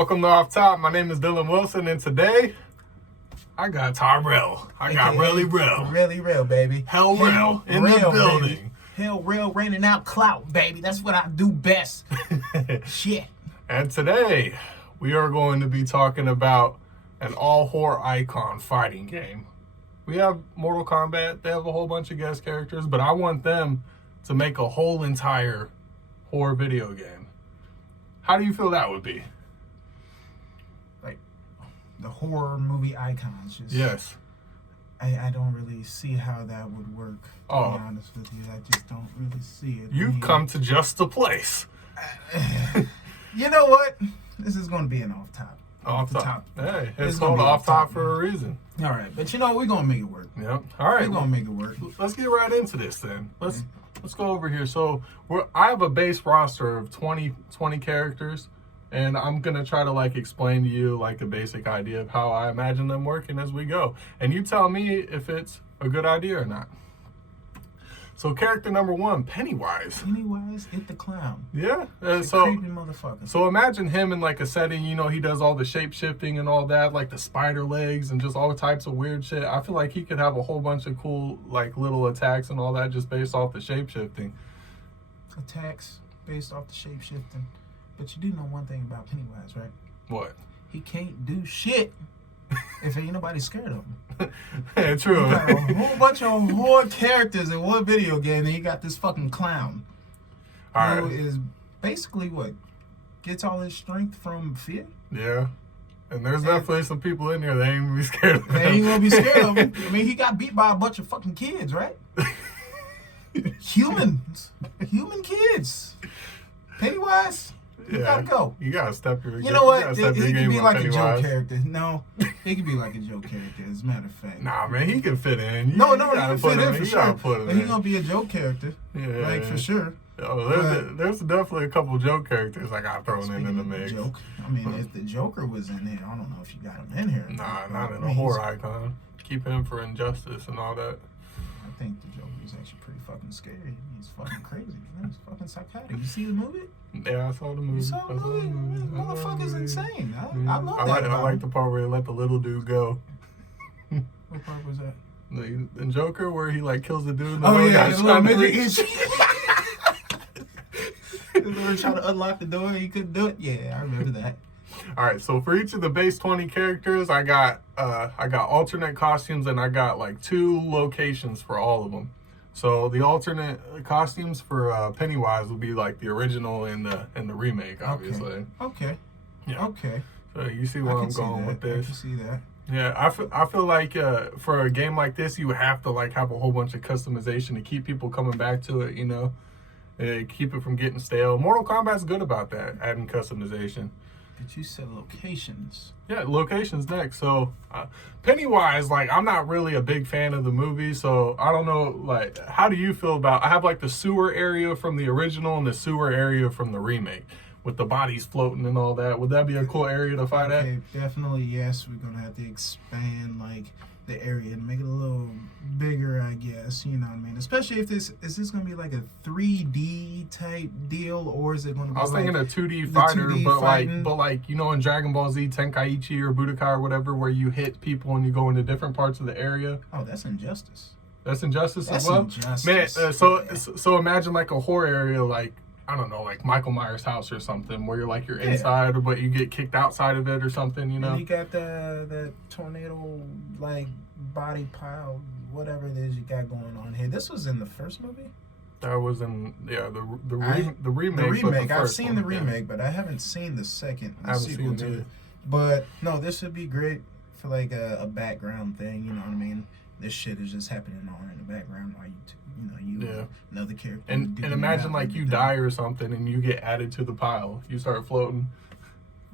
Welcome to Off Top. My name is Dylan Wilson, and today I got Tyrel. I got really real. Really real, baby. Hell real in the building. Baby. Hell real, raining out clout, baby. That's what I do best. Shit. And today we are going to be talking about an all-horror icon fighting game. We have Mortal Kombat. They have a whole bunch of guest characters, but I want them to make a whole entire horror video game. How do you feel that would be? Like the horror movie icons. Just, yes. I don't really see how that would work, to be honest with you. I just don't really see it. You've come to just the place. You know what? This is going to be an off-top. Off top. Hey, it's called Off Top for a reason. All right, but you know, we're going to make it work. Yep. All right. We're going to make it work. Let's get right into this then. Let's go over here. So I have a base roster of 20 characters, and I'm going to try to explain to you a basic idea of how I imagine them working as we go. And you tell me if it's a good idea or not. So character number 1, Pennywise. Pennywise, hit the clown. Yeah. So creepy motherfucker. So imagine him in a setting, he does all the shape-shifting and all that, the spider legs and just all types of weird shit. I feel like he could have a whole bunch of cool, little attacks and all that just based off the shape-shifting. Attacks based off the shape-shifting. But you do know one thing about Pennywise, right? What? He can't do shit if ain't nobody scared of him. Yeah, true. You got a whole bunch of horror characters in one video game, and you got this fucking clown. Who is basically what? Gets all his strength from fear? Yeah. And there's definitely some people in here that ain't gonna be scared of him. They ain't gonna be scared of him. I mean, he got beat by a bunch of fucking kids, right? Humans. Human kids. Pennywise? You gotta go. You gotta step your game. You know what? He could be like a joke character. No, he could be like a joke character, as a matter of fact. Nah, man, he can fit in. No, he can fit in for sure. But he's gonna be a joke character. Yeah. For sure. There's definitely a couple joke characters I got thrown in the mix. Joke. I mean, if the Joker was in here, I don't know if you got him in here. Nah, not in a horror icon. Keep him for injustice and all that. I think the Joker is actually pretty fucking scary. He's fucking crazy. He's fucking psychotic. You see the movie? Yeah, I saw the movie. You saw the movie? Motherfucker's insane. I love that. I like the part where they let the little dude go. What part was that? The Joker, where he kills the dude. The little midget. They were trying to unlock the door. He couldn't do it. Yeah, I remember that. All right, so for each of the base 20 characters, I got alternate costumes, and I got 2 locations for all of them. So the alternate costumes for Pennywise will be the original and the remake, obviously. Okay. Yeah. Okay. So you see where I'm going with this. I can see that. Yeah, I feel like for a game like this, you have to have a whole bunch of customization to keep people coming back to it. Keep it from getting stale. Mortal Kombat's good about that, adding customization. But you said locations. Yeah, locations next. So, Pennywise, I'm not really a big fan of the movie, so I don't know, how do you feel about, I have, the sewer area from the original and the sewer area from the remake, with the bodies floating and all that. Would that be a cool area to fight at? Okay, definitely, yes. We're going to have to expand, the area and make it a little bigger, I guess. You know what I mean? Especially if is this going to be a 3D type deal, or is it going to be I was thinking a 2D fighter, 2D but fighting? in Dragon Ball Z, Tenkaichi or Budokai or whatever, where you hit people and you go into different parts of the area. Oh, that's Injustice. That's Injustice That's as well? Injustice. Man, so imagine a horror area I don't know, Michael Myers' house or something, where you're inside, but you get kicked outside of it or something, And you got the tornado, body pile, whatever it is you got going on here. This was in the first movie? That was in, the remake. The remake. I've seen the remake, yeah. but I haven't seen the second. I haven't seen it either. But, no, this would be great for, a background thing, you know what I mean? This shit is just happening on in the background while you another character. And imagine you die or something and you get added to the pile. You start floating.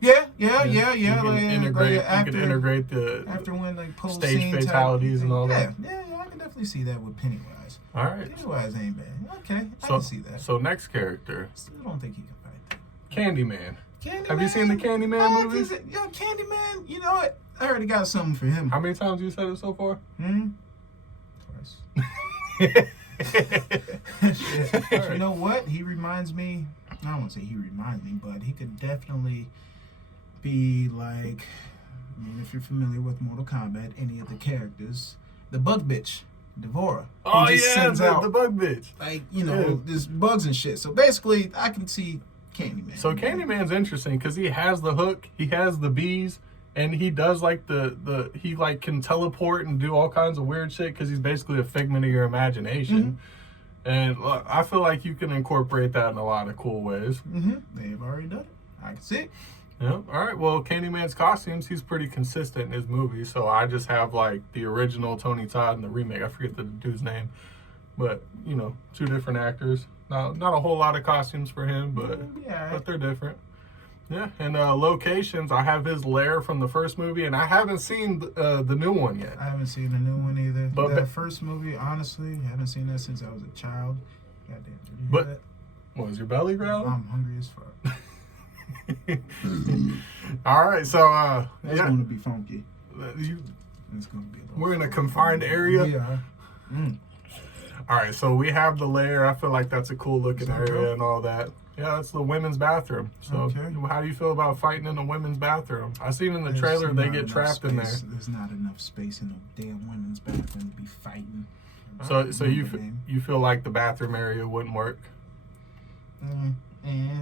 Yeah. You can integrate the after when stage fatalities and all that. Yeah, I can definitely see that with Pennywise. All right. Pennywise ain't bad. Okay, I can see that. So next character. Still don't think he can fight that. Candyman. Have you seen the Candyman movies? Yeah, Candyman. You know what? I already got something for him. How many times you said it so far? Twice. But you know what? He reminds me. I don't want to say he reminds me, but he could definitely be like, I mean, if you're familiar with Mortal Kombat, any of the characters, the bug bitch, Devora. Oh, He just sends out, the bug bitch. like, you know, there's bugs and shit. So basically, I can see Candyman. So Candyman's interesting because he has the hook, he has the bees, and he does like he like can teleport and do all kinds of weird shit because he's basically a figment of your imagination. And I feel like you can incorporate that in a lot of cool ways. They've already done it. I can see it. Yeah. All right. Well, Candyman's costumes, he's pretty consistent in his movies. So I just have like the original Tony Todd and the remake. I forget the dude's name, but you know, 2 different actors. Not a whole lot of costumes for him, but they're different. Yeah. And locations, I have his lair from the first movie, and I haven't seen the new one yet. I haven't seen the new one either. But the first movie, honestly, I haven't seen that since I was a child. Goddamn. Did you hear But that? what was your belly growling? I'm hungry as fuck. All right, so That's going to be funky. It's going to be. We're in a confined area. Yeah. All right, so we have the lair. I feel like that's a cool looking area and all that. Yeah, it's the women's bathroom. So, how do you feel about fighting in a women's bathroom? I seen in the trailer they get trapped in there. There's not enough space in a damn women's bathroom to be fighting. So you feel like the bathroom area wouldn't work? And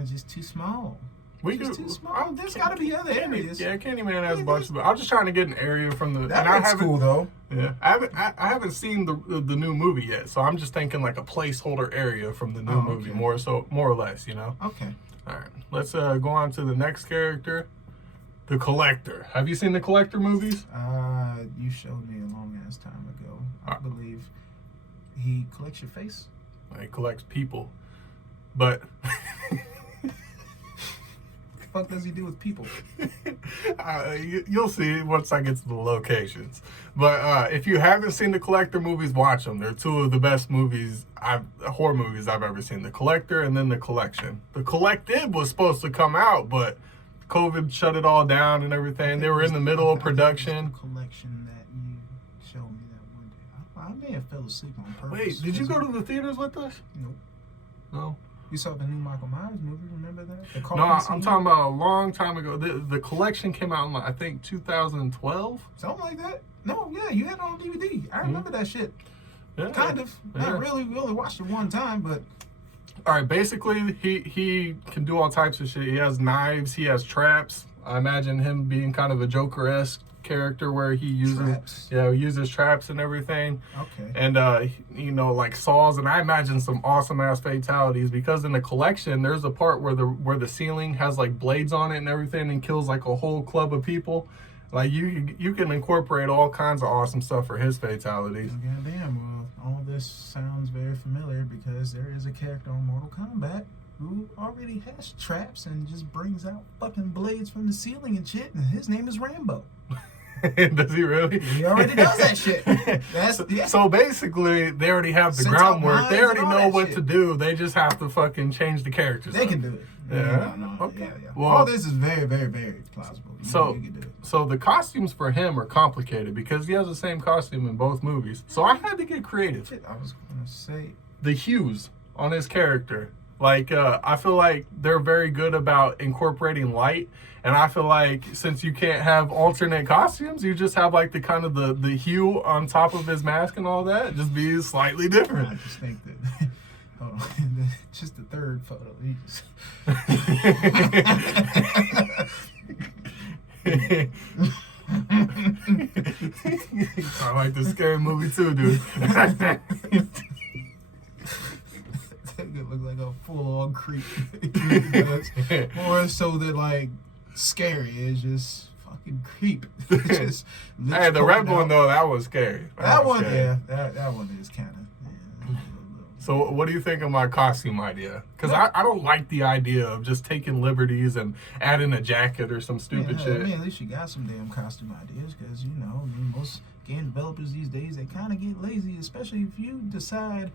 it's just too small. Too small. There's got to be other areas. Yeah, Candyman has a bunch of. I'm just trying to get an area from the. That looks cool though. Yeah, I haven't seen the new movie yet, so I'm just thinking like a placeholder area from the new movie, more or less, you know. Okay. All right, let's go on to the next character, the Collector. Have you seen the Collector movies? You showed me a long ass time ago. I believe he collects your face. He collects people, but. What the fuck does he do with people? You'll see once I get to the locations. But if you haven't seen the Collector movies, watch them. They're 2 of the best horror movies I've ever seen. The Collector and then The Collection. The Collective was supposed to come out, but COVID shut it all down and everything. They were in the middle of production. The Collection that you showed me that one day. I may have fell asleep on purpose. Wait, did you go to the theaters with us? Nope. No. You saw the new Michael Myers movie, remember that? No, I'm talking about a long time ago. The Collection came out in, I think, 2012? Something like that. No, yeah, you had it on DVD. I remember that shit. Yeah. Kind of. Yeah. Not really. We only watched it one time, but... All right, basically, he can do all types of shit. He has knives. He has traps. I imagine him being kind of a Joker-esque character where he uses traps and everything. Okay. And you know, like saws, and I imagine some awesome ass fatalities because in the Collection there's a part where the ceiling has like blades on it and everything and kills like a whole club of people. Like you can incorporate all kinds of awesome stuff for his fatalities. Goddamn, well, all this sounds very familiar because there is a character on Mortal Kombat who already has traps and just brings out fucking blades from the ceiling and shit, and his name is Rambo. Does he really? He already does that shit. So basically, they already have the groundwork. They already know what to do. They just have to fucking change the characters. They can do it. Yeah. No. Okay. Yeah. Well, all this is very, very, very plausible. You can do it. So the costumes for him are complicated because he has the same costume in both movies. So I had to get creative. Shit, I was gonna say the hues on his character. Like, I feel like they're very good about incorporating light. And I feel like since you can't have alternate costumes, you just have like the kind of the hue on top of his mask and all that. Just be slightly different. I just think that, hold on, just the third photo. He just... I like the scary movie too, dude. It looks like a full-on creep. More so than like scary, it's just fucking creep. Just hey, the red one though, that was scary. That one, yeah, that one is kind of. Yeah, so, what do you think of my costume idea? Because I don't like the idea of just taking liberties and adding a jacket or some stupid shit. I mean, at least you got some damn costume ideas, because you know, I mean, most game developers these days, they kind of get lazy, especially if you decide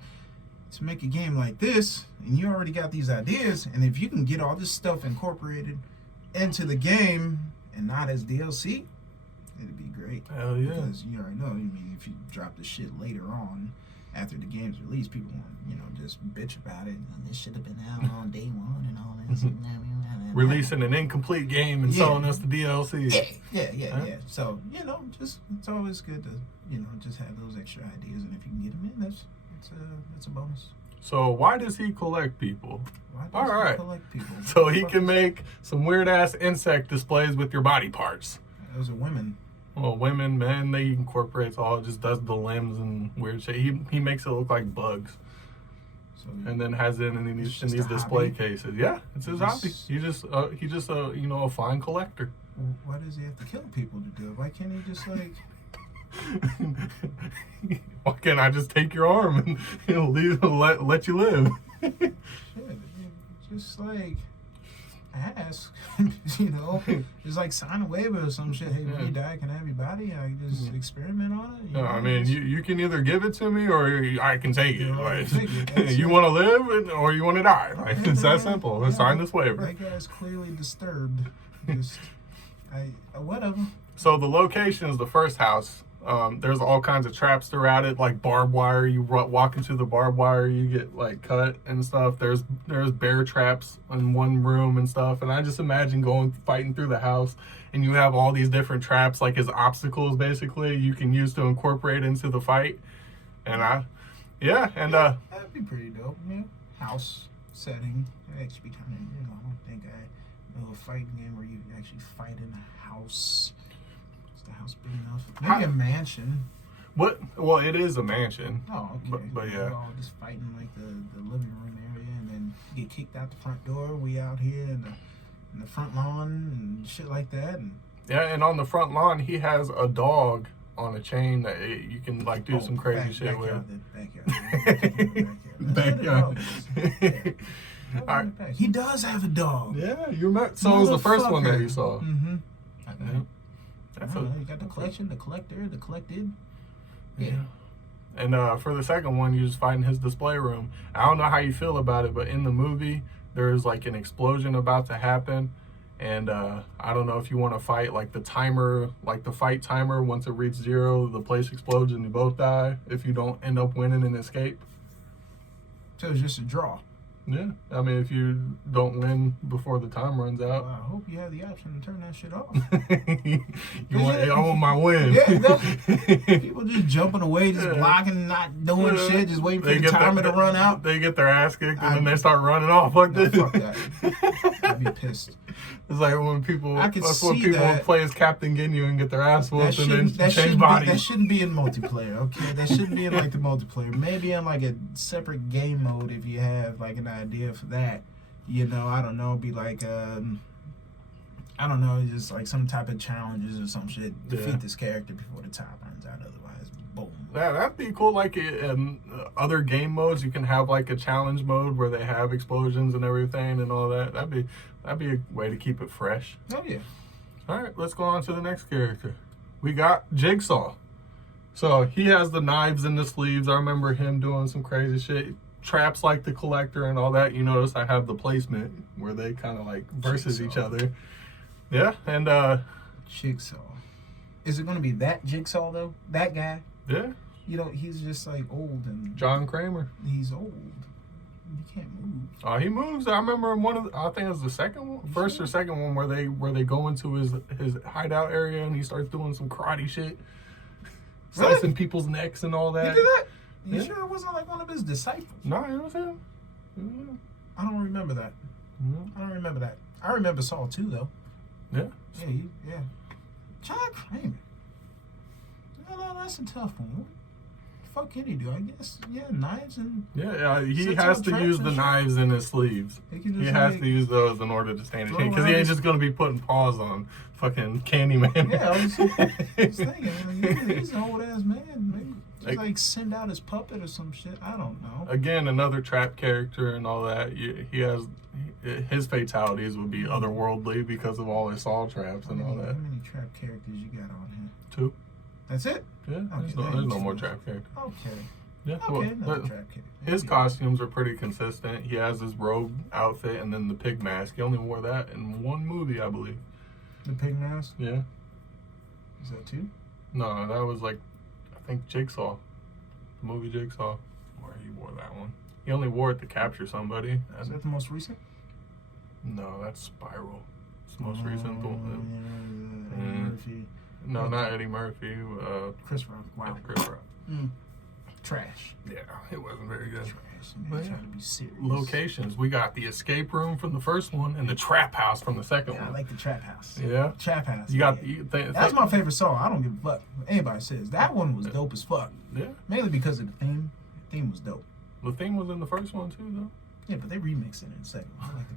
to make a game like this and you already got these ideas, and if you can get all this stuff incorporated into the game and not as DLC, it'd be great. Hell yeah. Because you already know, I mean, if you drop the shit later on, after the game's released, people want just bitch about it. This should have been out on day one and all this. Releasing an incomplete game and selling us the DLC. Yeah. So just it's always good to just have those extra ideas, and if you can get them in, that's a bonus. So why does he collect people? Why does he collect people? So he can make some weird ass insect displays with your body parts. Those are women. Well, women, men, they incorporates all. Just does the limbs and weird shit. He makes it look like bugs. So and then has it in these display cases. Yeah, it's his hobby. He's just a fine collector. Well, why does he have to kill people to do it? Why can't he just like? Why can't I just take your arm and leave let you live? Shit, just like ask, just like sign a waiver or some shit. Hey, when you die, can I have your body? I can just experiment on it. No, I mean, you can either give it to me or I can take it. Like, it. You want to live or you want to die. Like, it's that simple. Let's sign this waiver. That guy's clearly disturbed. Whatever. So the location is the first house. There's all kinds of traps throughout it, like barbed wire. You walk into the barbed wire, you get like cut and stuff. There's bear traps in one room and stuff. And I just imagine fighting through the house, and you have all these different traps, like as obstacles, basically you can use to incorporate into the fight. And that'd be pretty dope. Yeah, house setting. That'd actually be kind of I don't think I know a fighting game where you actually fight in a house. House big enough. Maybe a mansion. What? Well, it is a mansion. Oh, okay. But yeah. We're all just fighting like the living room area, and then you get kicked out the front door. We out here in the front lawn and shit like that. And and on the front lawn, he has a dog on a chain that you can like do some crazy shit with. Backyard. All right. He does have a dog. Yeah, you remember? So it was the first one that you saw. Mm-hmm. Yeah. You got the collection, the collector, the collected. Yeah. And for the second one, you just fight in his display room. I don't know how you feel about it, but in the movie, there's like an explosion about to happen. And I don't know if you want to fight like the timer, like the fight timer. Once it reaches 0, the place explodes and you both die if you don't end up winning and escape. So it's just a draw. Yeah, I mean, if you don't win before the time runs out. Well, I hope you have the option to turn that shit off. I want my win. Yeah, people just jumping away, just blocking, not doing shit, just waiting for the timer to run out. They get their ass kicked and then they start running off like this. Fuck that. I'd be pissed. It's like when people that. play as Captain Ginyu and get their ass whooped and then change bodies. That shouldn't be in multiplayer, okay? That shouldn't be in like the multiplayer. Maybe in like a separate game mode if you have like an idea for that. I don't know, be like I don't know, just like some type of challenges or some shit. Defeat this character before the time runs out, otherwise boom. Yeah, that'd be cool. Like in other game modes, you can have like a challenge mode where they have explosions and everything and all that. That'd be a way to keep it fresh. Oh yeah. All right, let's go on to the next character. We got Jigsaw. So he has the knives in the sleeves. I remember him doing some crazy shit. Traps like the collector and all that. You notice I have the placement where they kind of like versus each other. Yeah, and Jigsaw. Is it going to be that Jigsaw though? That guy? Yeah. He's just like old and John Kramer. He's old. He can't move. Oh, he moves. I remember I think it was the second one, first or second one, where they go into his hideout area and he starts doing some karate shit, slicing people's necks and all that. He did that? You sure it wasn't like one of his disciples? No, it was him. Yeah. I don't remember that. I don't remember that. I remember Saw 2 though. Yeah. Yeah. John Kramer. No, that's a tough one. What the fuck can he do? I guess, knives and... Yeah, he has to use the knives in his sleeves. He has to use those in order to stand a chance. Because he ain't just going to be putting paws on fucking Candyman. Yeah, I was thinking, he's an old-ass man. Maybe just like send out his puppet or some shit. I don't know. Again, another trap character and all that. He has... His fatalities would be otherworldly because of all his saw traps and all that. How many trap characters you got on here? 2. That's it? Yeah, okay, there's no more trap characters. Okay. Yeah, okay, trap character. His costumes are pretty consistent. He has his robe outfit and then the pig mask. He only wore that in one movie, I believe. The pig mask? Yeah. Is that 2? No, that was like, I think Jigsaw. The movie Jigsaw, where he wore that one. He only wore it to capture somebody. Is that the most recent? No, that's Spiral. It's the most recent one. Eddie Murphy. No, not Eddie Murphy. Chris Rock. Wow. Chris Rock. Trash. Yeah, it wasn't very good. Trash. Man, trying to be serious. Locations. We got the escape room from the first one and the trap house from the second Yeah, I one. like the trap house. Yeah. Trap house. You got. That's my favorite song. I don't give a fuck what anybody says. That one was dope as fuck. Yeah. Mainly because of the theme. The theme was dope. The theme was in the first one too, though. Yeah, but they remixed it in the second one. I like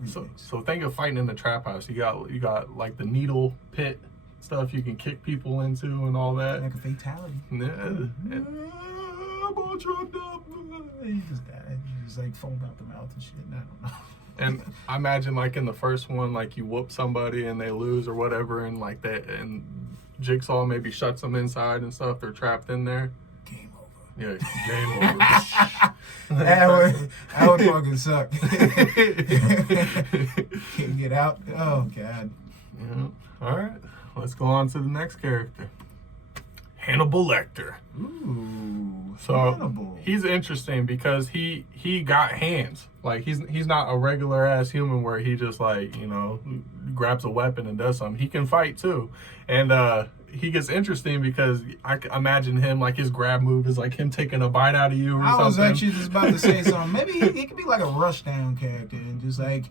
the remix. So think of fighting in the trap house. You got like the needle pit stuff you can kick people into and all that. Like a fatality. Yeah. He just died. He just like foamed out the mouth and shit. I don't know. And I imagine like in the first one, like you whoop somebody and they lose or whatever, and like that, and Jigsaw maybe shuts them inside and stuff. They're trapped in there. Game over. Yeah, game over. that would fucking suck. Can't get out. Oh god. Yeah. All right, let's go on to the next character, Hannibal Lecter. Ooh. So Hannibal. he's interesting because he got hands. Like he's not a regular ass human where he just like, you know, grabs a weapon and does something. He can fight too. And he gets interesting because I imagine him like his grab move is like him taking a bite out of you or something. I was actually just about to say something. Maybe he could be like a rushdown character and just like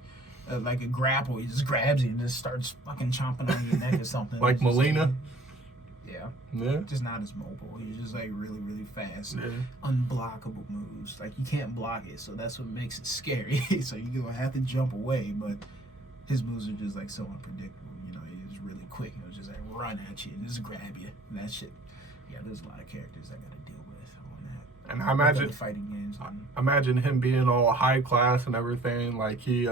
a grapple. He just grabs you and just starts fucking chomping on your neck or something. Like It's just Molina? like, Yeah. just not as mobile. He's just like really, really fast. Yeah. Unblockable moves. Like you can't block it, so that's what makes it scary. So you're gonna have to jump away, but his moves are just like so unpredictable. You know, he's really quick. He'll just like run at you and just grab you. And that shit. Yeah, there's a lot of characters I gotta deal with on that. And I imagine fighting games. imagine him being all high class and everything. Like he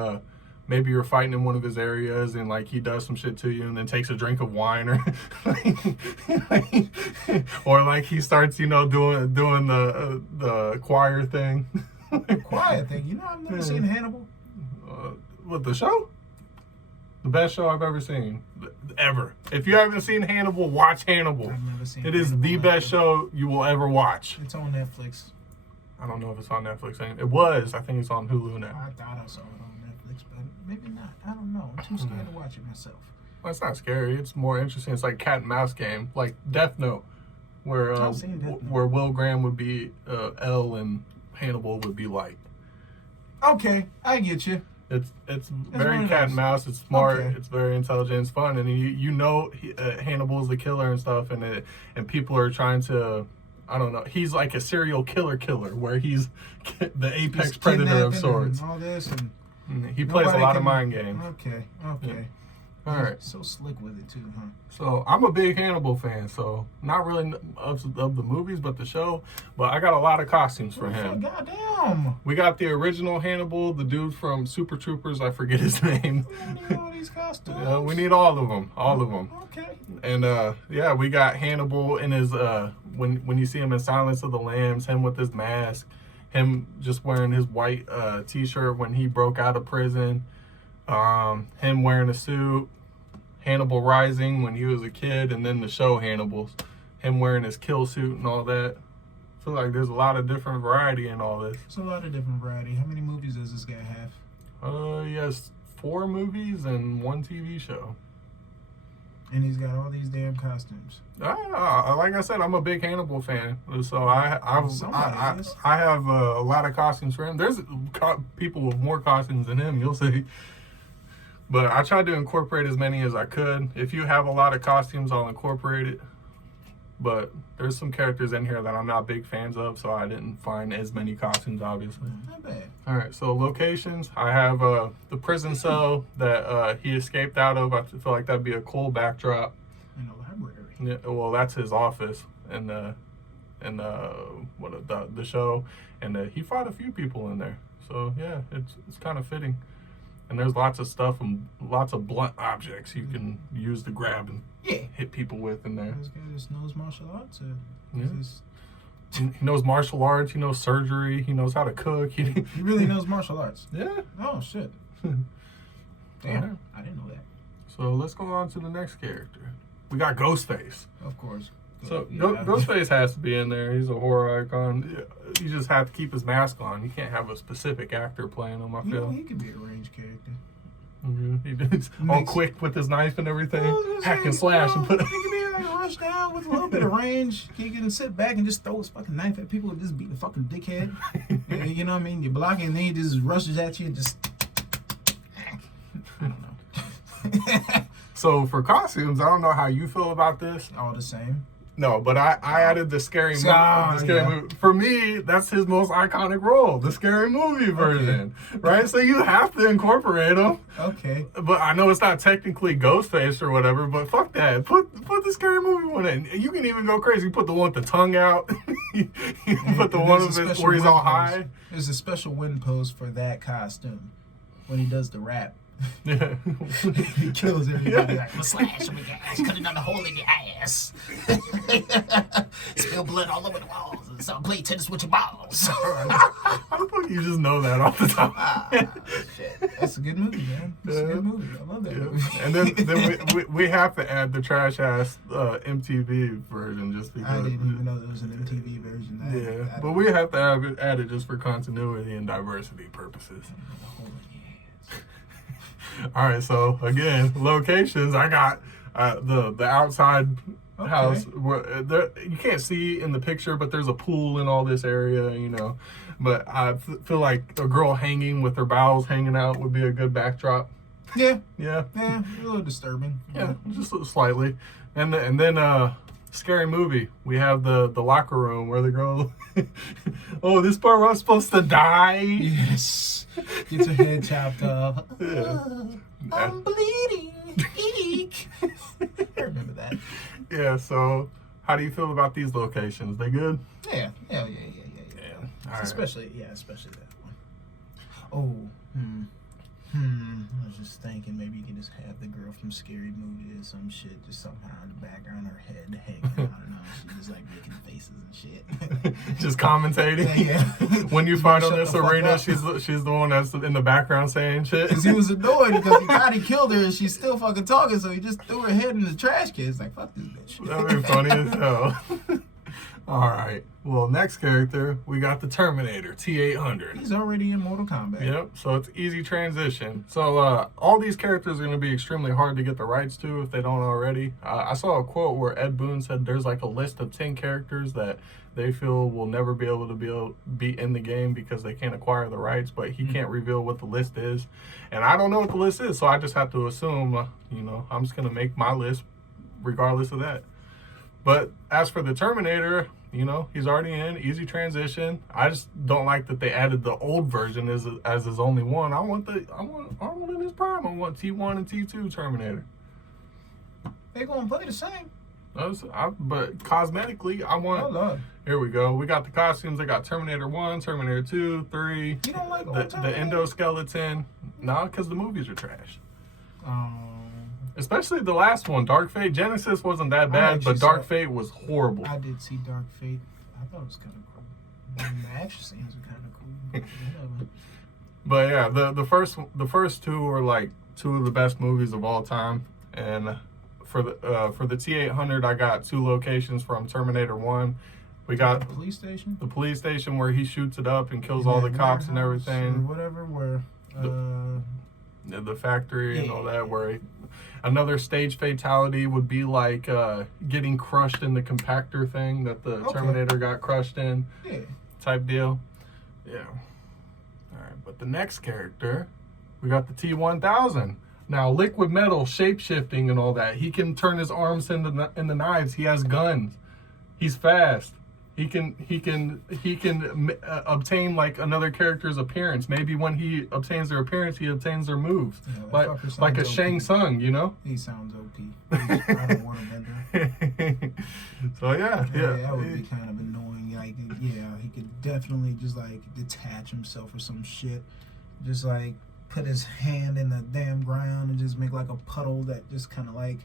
maybe you're fighting in one of his areas and like he does some shit to you and then takes a drink of wine or or like he starts, you know, doing the choir thing. Quiet thing. You know, I've never seen Hannibal. What, the show? The best show I've ever seen. Ever. If you haven't seen Hannibal, watch Hannibal. I've never seen It is Hannibal the best show you will ever watch. It's on Netflix. I don't know if it's on Netflix. It was. I think it's on Hulu now. I thought I saw it on Netflix, but maybe not. I don't know. I'm too scared to watch it myself. Well, it's not scary. It's more interesting. It's like cat and mouse game, like Death Note, where I've seen Death Note. where Will Graham would be L and Hannibal would be Light. Okay, I get you. It's very really cat nice. and mouse. It's smart. Okay. It's very intelligent. It's fun, and you know Hannibal's the killer and stuff, and people are trying to. I don't know. He's like a serial killer, where he's the apex He's predator of kidnapping sorts. and all this, and He plays a nobody lot of can- mind games. Okay. All right. So slick with it too, huh? So I'm a big Hannibal fan. So not really of the movies, but the show. But I got a lot of costumes for him. Goddamn. We got the original Hannibal, the dude from Super Troopers. I forget his name. We don't need all these costumes. We need all of them. All of them. Okay. And yeah, we got Hannibal in his when you see him in Silence of the Lambs, him with his mask, him just wearing his white t-shirt when he broke out of prison, him wearing a suit, Hannibal Rising when he was a kid, and then the show Hannibal's, him wearing his kill suit and all that. I feel like there's a lot of different variety in all this. It's a lot of different variety. How many movies does this guy have? He has 4 movies and 1 TV show. And he's got all these damn costumes. Like I said, I'm a big Hannibal fan, so I Somebody is. have a lot of costumes for him. There's people with more costumes than him, you'll see. But I tried to incorporate as many as I could. If you have a lot of costumes, I'll incorporate it. But there's some characters in here that I'm not big fans of, so I didn't find as many costumes, obviously. Not bad. All right, so locations. I have the prison cell that he escaped out of. I feel like that'd be a cool backdrop. In the library. Yeah, well, that's his office in the show, and he fought a few people in there. So yeah, it's kind of fitting. And there's lots of stuff and lots of blunt objects you can use to grab and hit people with in there. This guy just knows martial arts. Yeah. He knows martial arts. He knows surgery. He knows how to cook. He really knows martial arts. Yeah. Oh shit. Alright. Damn, I didn't know that. So let's go on to the next character. We got Ghostface. Of course. So Yeah. Ghostface has to be in there. He's a horror icon. You just have to keep his mask on. You can't have a specific actor playing him, I You know, feel. he could be a range character. He does all quick with his knife and everything. Hack and slash and put. He could be like rush down with a little bit of range. He can sit back and just throw his fucking knife at people and just beat the fucking dickhead. You know what I mean? You block it and then he just rushes at you and just. I don't know. So for costumes, I don't know how you feel about this. All the same. No, but I added the scary movie. Yeah. Movie. For me, that's his most iconic role, the scary movie version, right? So you have to incorporate him. Okay. But I know it's not technically Ghostface or whatever, but fuck that. Put the scary movie one in. You can even go crazy. Put the one with the tongue out. You put the one of it where he's all high. There's a special win pose for that costume when he does the rap. Yeah. He kills everybody. Yeah. Like, "Well, slash him again. He's cutting down the hole in your ass. Spill blood all over the walls. And so play tennis with your balls." How the fuck you just know that off the top? Shit. That's a good movie, man. That's a good movie. I love that movie. And then we have to add the trash ass MTV version just because. I didn't even know there was an MTV version. But we have to have it added just for continuity and diversity purposes. All right, so again, locations. I got the outside house where you can't see in the picture, but there's a pool in all this area, you know. But I feel like a girl hanging with her bowels hanging out would be a good backdrop. Yeah, Yeah, a little disturbing. yeah, just slightly. And then scary movie. We have the locker room where the girl. Oh, this part where I'm supposed to die. Yes. Get your head chopped off. Yeah. I'm bleeding. Eek. I remember that. Yeah. So, how do you feel about these locations? They good? Yeah. All right. Especially that one. Oh, I was just thinking maybe you can just have the girl from Scary Movie or some shit just somehow in the background, her head hanging. I don't know. She just like making faces and shit. Just commentating. Yeah. When you fight on Shut this the fuck arena, up. she's the one that's in the background saying shit. Because he was annoyed because he thought he killed her and she's still fucking talking, so he just threw her head in the trash can. It's like, fuck this bitch. That'd be funny as hell. All right. Well, next character, we got the Terminator, T-800. He's already in Mortal Kombat. Yep, so it's easy transition. So all these characters are going to be extremely hard to get the rights to if they don't already. I saw a quote where Ed Boon said there's like a list of 10 characters that they feel will never be able to be in the game because they can't acquire the rights, but he can't reveal what the list is. And I don't know what the list is, so I just have to assume, I'm just going to make my list regardless of that. But as for the Terminator, he's already in, easy transition. I just don't like that they added the old version as his only one. I want in his prime. I want T1 and T2 Terminator. They're going to play the same. But cosmetically, I want. Oh, Lord. Here we go. We got the costumes. I got Terminator 1, Terminator 2, 3. You don't like old the Terminator? endoskeleton. No, because the movies are trash. Oh. Especially the last one, Dark Fate. Genesis wasn't that bad, but Dark Fate was horrible. I did see Dark Fate. I thought it was kind of cool. The action scenes were kind of cool. Whatever. But yeah, the first two are like two of the best movies of all time. And for the T-800, I got 2 locations from Terminator 1. We got The police station? the police station where he shoots it up and kills all the cops and warehouse everything. Or whatever, where... The factory and all Yeah. that, where another stage fatality would be like getting crushed in the compactor thing that the Terminator got crushed in, type deal. Yeah. All right, but the next character, we got the T-1000. Now, liquid metal, shape-shifting and all that. He can turn his arms into knives. He has guns. He's fast. He can obtain like another character's appearance. Maybe when he obtains their appearance, he obtains their moves, Yeah, like a OP. Shang Tsung, He sounds OP. I don't want him in there. So yeah. That would be kind of annoying. Like, yeah, he could definitely just like detach himself or some shit. Just like put his hand in the damn ground and just make like a puddle that just kind of like,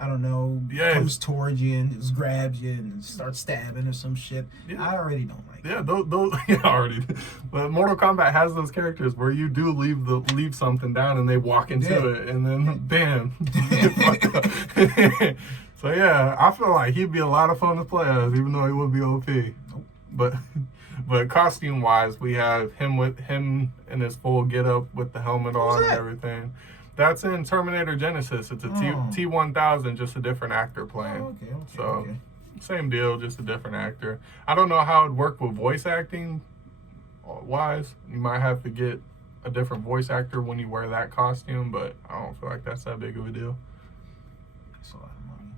I don't know, comes towards you and just grabs you and starts stabbing or some shit. Yeah. I already don't like that. Yeah, those already. But Mortal Kombat has those characters where you do leave something down and they walk into it and then bam. So yeah, I feel like he'd be a lot of fun to play as, even though he would be OP. Nope. But costume wise, we have him in his full get up with the helmet on and everything. That's in Terminator Genesis. It's a T-1000, just a different actor playing. Okay. Same deal, just a different actor. I don't know how it'd work with voice acting wise. You might have to get a different voice actor when you wear that costume, but I don't feel like that's that big of a deal. It's a lot of money.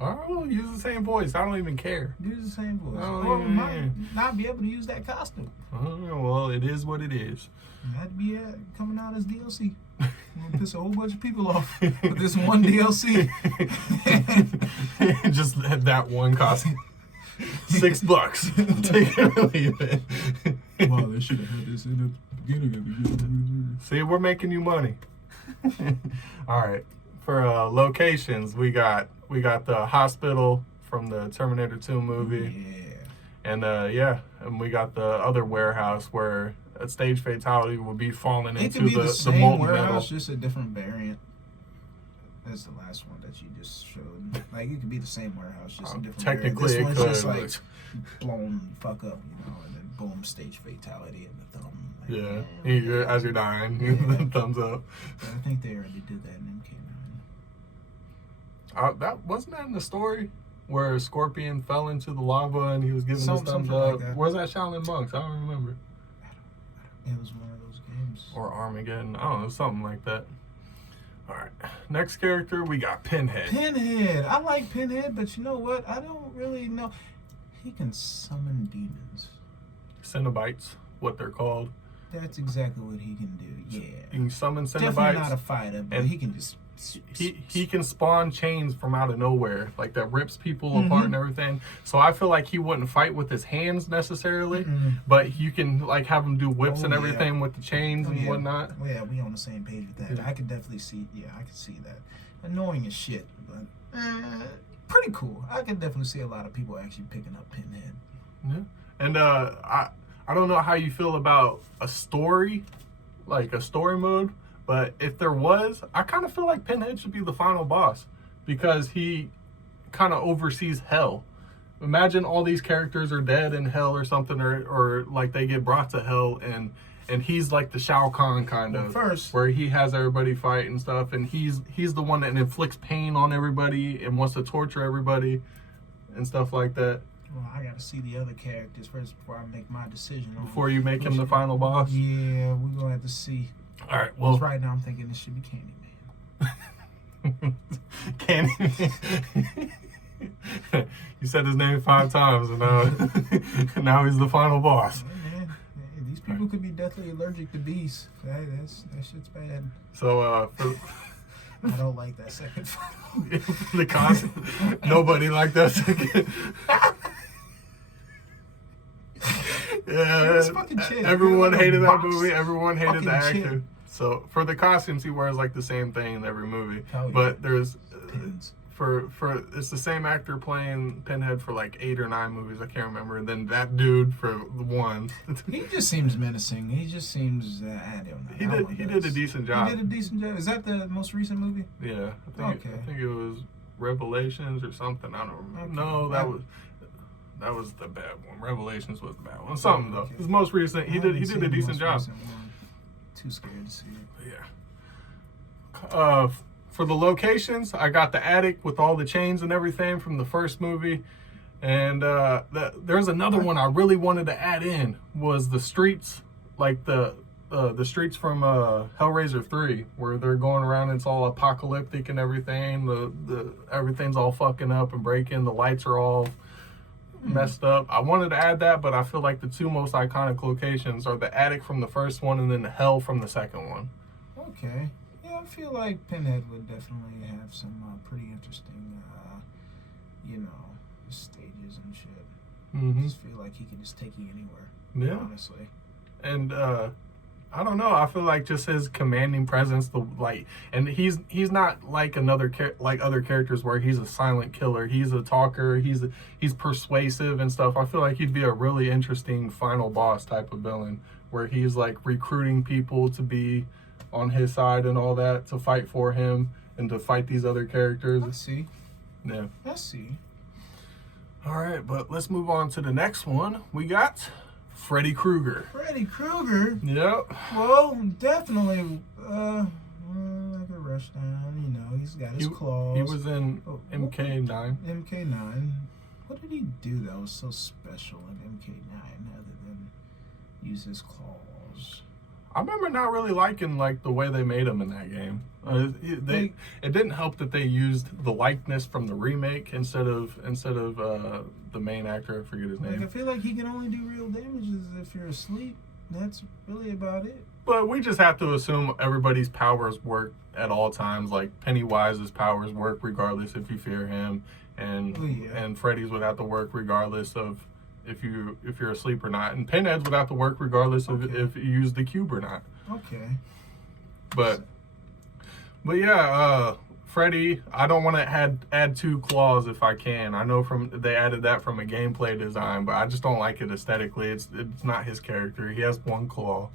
All right, well, use the same voice. I don't even care. Use the same voice. Or might not be able to use that costume. Well, it is what it is. That'd be coming out as DLC. I'm gonna piss a whole bunch of people off with this one DLC. Just that one costume. $6. Take it or leave it. Wow, they should have had this in the beginning of the game. See, we're making you money. All right. For locations, we got the hospital from the Terminator 2 movie. Yeah. And we got the other warehouse where a stage fatality would be falling it into could be the the same molten warehouse, metal. just a different variant. That's the last one that you just showed. Like, it could be the same warehouse, just a different Technically, variant. it This could. one's just like blown fuck up, and then boom, stage fatality in the thumb. Like, As you're dying, thumbs up. But I think they already did that in MK9. That wasn't that in the story where Scorpion fell into the lava and he was giving his thumbs Something up. like that. Where's that Shaolin Monks? I don't remember. It was one of those games. Or Armageddon. I don't know, something like that. All right. Next character, we got Pinhead. Pinhead. I like Pinhead, but you know what? I don't really know. He can summon demons. Cenobites, what they're called. That's exactly what he can do. Yeah. You can summon Cenobites. Definitely not a fighter, but and he can just. He can spawn chains from out of nowhere, like that rips people apart and everything. So I feel like he wouldn't fight with his hands necessarily, but you can like have him do whips and everything with the chains and whatnot. Well, yeah, we on the same page with that. I could definitely see. Yeah, I can see that. Annoying as shit, but pretty cool. I can definitely see a lot of people actually picking up Pinhead. Yeah, and I don't know how you feel about a story, like a story mode. But if there was, I kind of feel like Pinhead should be the final boss because he kind of oversees hell. Imagine all these characters are dead in hell or something, or like they get brought to hell, and he's like the Shao Kahn kind of, where he has everybody fight and stuff, and he's the one that inflicts pain on everybody and wants to torture everybody and stuff like that. Well, I gotta see the other characters first before I make my decision. Before you make him the final boss? Yeah, we're gonna have to see. All right, well, right now I'm thinking this should be Candyman. Candyman. You said his name 5 times, and now he's the final boss. Yeah, man. These people could be deathly allergic to bees. That shit's bad. So I don't like that second final. the concept, nobody liked that second. Yeah, everyone hated that movie. Everyone hated the actor. So for the costumes, he wears like the same thing in every movie. But there's for it's the same actor playing Pinhead for like 8 or 9 movies. I can't remember. And then that dude for one. He just seems menacing. He just seems I don't know. He did a decent job. He did a decent job. Is that the most recent movie? Yeah, I think it was Revelations or something. I don't remember. Okay. No, that was the bad one. Revelations was the bad one. Something though. His most recent, he did a decent job. Too scared to see it. Yeah. For the locations, I got the attic with all the chains and everything from the first movie, and there's another one I really wanted to add in was the streets, like the streets from Hellraiser 3, where they're going around and it's all apocalyptic and everything. The everything's all fucking up and breaking. The lights are all messed up. I wanted to add that, but I feel like the 2 most iconic locations are the attic from the first one and then hell from the second one. Okay. Yeah, I feel like Pinhead would definitely have some pretty interesting, stages and shit. I just feel like he can just take you anywhere. Yeah. Honestly. And I don't know. I feel like just his commanding presence, and he's not like other characters where he's a silent killer. He's a talker. He's persuasive and stuff. I feel like he'd be a really interesting final boss type of villain, where he's like recruiting people to be on his side and all that to fight for him, and to fight these other characters. I see. Yeah. I see. All right, but let's move on to the next one. We got Freddy Krueger. Freddy Krueger. Yep. Well, definitely. Like a Rushdown. You know, he's got his claws. He was in MK9. MK9. What did he do that was so special in MK9 other than use his claws? I remember not really liking like the way they made him in that game. It didn't help that they used the likeness from the remake instead of the main actor. I forget his name. Like, I feel like he can only do real damages if you're asleep. That's really about it. But we just have to assume everybody's powers work at all times. Like Pennywise's powers work regardless if you fear him, and Freddy's would have to work regardless of if you're asleep or not, and Pinhead's would have to work regardless of if you use the cube or not. Okay. But yeah, Freddy, I don't want to add 2 claws if I can. I know they added that from a gameplay design, but I just don't like it aesthetically. It's not his character. He has 1 claw.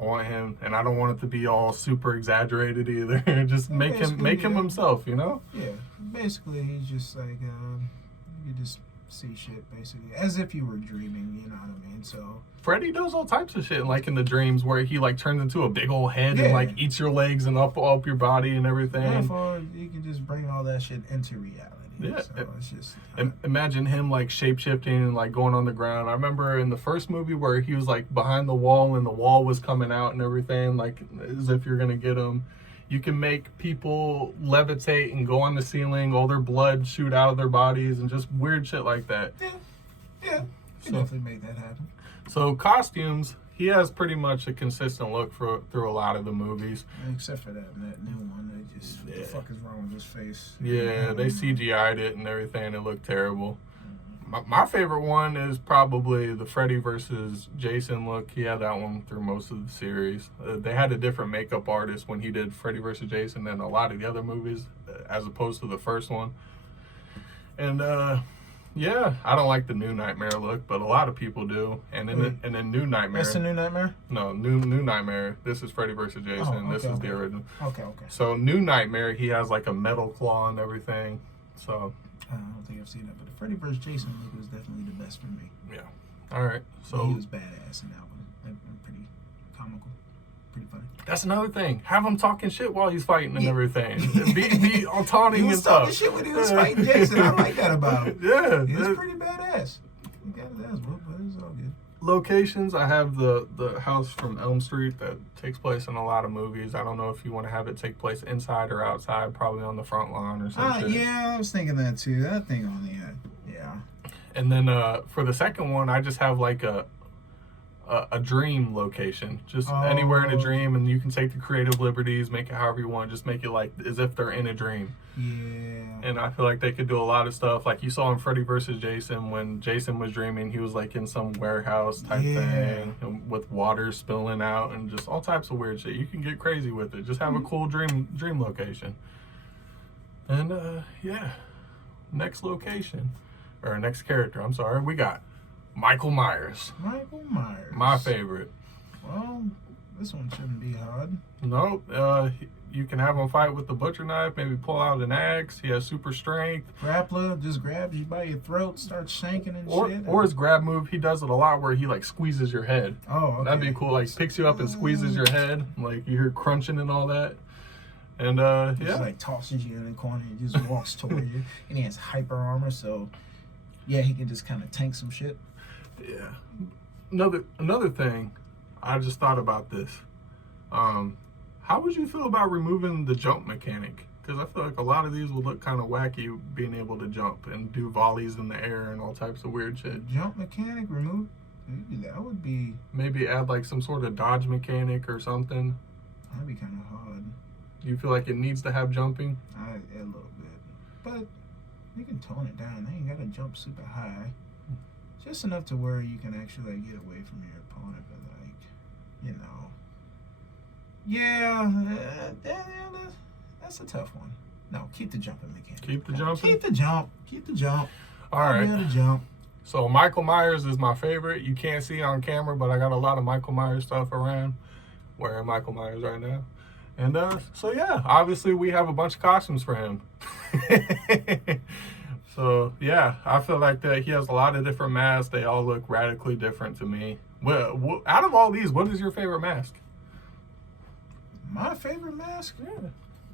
I want him, and I don't want it to be all super exaggerated either. Just make him himself, you know? Yeah, basically he's just like you just see shit basically as if you were dreaming. You know what I mean? So Freddy does all types of shit, like in the dreams where he like turns into a big old head and like eats your legs and up your body and everything. Therefore, you can just bring all that shit into reality. Yeah, so it's just imagine him like shape-shifting and like going on the ground. I remember in the first movie where he was like behind the wall and the wall was coming out and everything, like as if you're gonna get him. You can make people levitate and go on the ceiling, all their blood shoot out of their bodies and just weird shit like that. Yeah, you definitely make that happen. So costumes, he has pretty much a consistent look through a lot of the movies. Except for that new one. They just, what the fuck is wrong with his face? Yeah, they CGI'd it and everything. It looked terrible. My favorite one is probably the Freddy versus Jason look. He had that one through most of the series. They had a different makeup artist when he did Freddy versus Jason than a lot of the other movies, as opposed to the first one. And yeah, I don't like the New Nightmare look, but a lot of people do. And then New Nightmare. That's the New Nightmare? No, New Nightmare. This is Freddy versus Jason. Oh, okay, this is the original. Okay. So New Nightmare, he has like a metal claw and everything. So I don't think I've seen that, but the Freddy vs. Jason look was definitely the best for me. Yeah. All right. So he was badass in that one. And pretty comical, pretty funny. That's another thing. Have him talking shit while he's fighting and everything. Be all taunting he was and stuff. talking shit when he was fighting Jason. I like that about him. Yeah. He was pretty badass. He got his ass whooped, but it's all good. Locations, I have the house from Elm Street that takes place in a lot of movies. I don't know if you want to have it take place inside or outside, probably on the front lawn or something. Yeah, I was thinking that too. That thing on the yeah. And then for the second one, I just have like a dream location, just anywhere in a dream, and you can take the creative liberties, make it however you want, just make it like as if they're in a dream. Yeah. And I feel like they could do a lot of stuff, like you saw in Freddy vs. Jason. When Jason was dreaming, he was like in some warehouse type thing, and with water spilling out and just all types of weird shit. You can get crazy with it. Just have a cool dream location. And yeah, next location, or next character, I'm sorry, we got Michael Myers. Michael Myers. My favorite. Well, this one shouldn't be hard. Nope. You can have him fight with the butcher knife, maybe pull out an axe. He has super strength. Grappler just grabs you by your throat, starts shanking and shit. Or his grab move, he does it a lot where he like squeezes your head. Oh, okay. That'd be cool. Like picks you up and squeezes your head. Like you hear crunching and all that. And he just like tosses you in the corner and just walks toward you. And he has hyper armor, so yeah, he can just kind of tank some shit. Yeah. Another thing, I just thought about this. How would you feel about removing the jump mechanic? Because I feel like a lot of these would look kind of wacky, being able to jump and do volleys in the air and all types of weird shit. Jump mechanic removed? That would be... Maybe add like some sort of dodge mechanic or something. That'd be kind of hard. You feel like it needs to have jumping? A little bit. But you can tone it down. They ain't got to jump super high. Just enough to where you can actually like get away from your opponent, but like, you know. Yeah, that's a tough one. No, keep the jumping mechanic. Keep the jumping? Keep the jump. Keep the jump. All right. Be able to jump. So Michael Myers is my favorite. You can't see on camera, but I got a lot of Michael Myers stuff around. Wearing Michael Myers right now. And so yeah, obviously we have a bunch of costumes for him. So yeah, I feel like that he has a lot of different masks. They all look radically different to me. Well, out of all these, what is your favorite mask? My favorite mask? Yeah.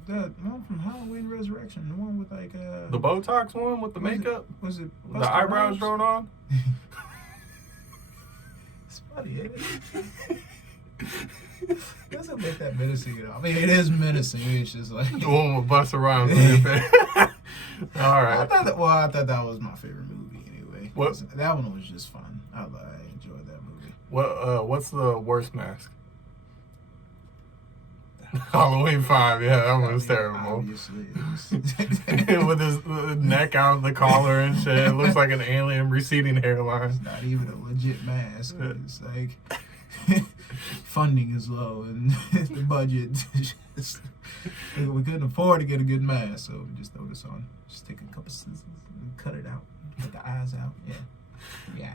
The one from Halloween Resurrection. The one with like The Botox one with the makeup? Was it The eyebrows drawn on? It's funny, ain't it? Doesn't make that menacing at all. I mean, it is menacing. It's just like The one with Busta Rhymes on your face. All right. I thought that was my favorite movie anyway. What? That one was just fun. I enjoyed that movie. What's the worst mask? Halloween 5, yeah, that one was terrible. Obviously, it was. With his neck out, the collar and shit. It looks like an alien, receding hairline. It's not even a legit mask. It's like funding is low and the budget. We couldn't afford to get a good mask, so we just throw this on. Just take a couple scissors and cut it out. Take the eyes out. Yeah.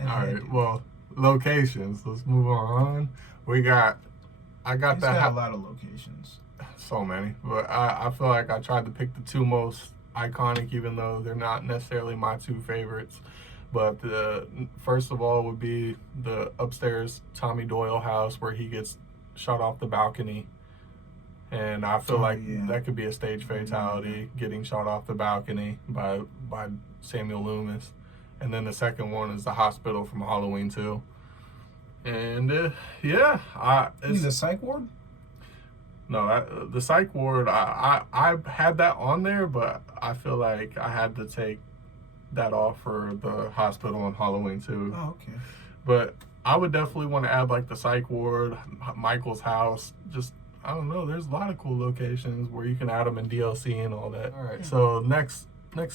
All right, well, locations. Let's move on. I got He's that. got a lot of locations. So many, but I feel like I tried to pick the two most iconic, even though they're not necessarily my two favorites. But the first of all would be the upstairs Tommy Doyle house where he gets shot off the balcony, and I feel that could be a stage fatality, getting shot off the balcony by Samuel Loomis. And then the second one is the hospital from Halloween 2. And He's a psych ward? No, the psych ward, I had that on there, but I feel like I had to take that off for the hospital in Halloween 2. Oh, okay. But I would definitely want to add like the psych ward, Michael's house. Just, I don't know, there's a lot of cool locations where you can add them in DLC and all that. All right, so next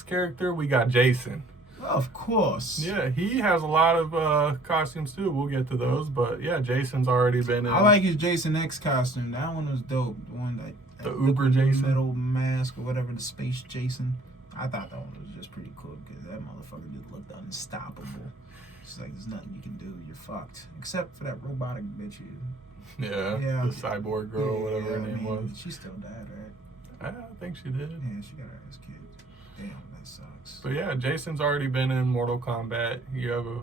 character, we got Jason. Of course. Yeah, he has a lot of costumes too. We'll get to those, but yeah, Jason's already been in. I like his Jason X costume. That one was dope. The one that the Uber Jason metal mask or whatever, the space Jason. I thought that one was just pretty cool because that motherfucker just looked unstoppable. It's like there's nothing you can do. You're fucked, except for that robotic bitch. Yeah, the cyborg girl, whatever her name was. She still died, right? I think she did. Yeah, she got her ass kicked. Damn, that sucks. But yeah, Jason's already been in Mortal Kombat. You have an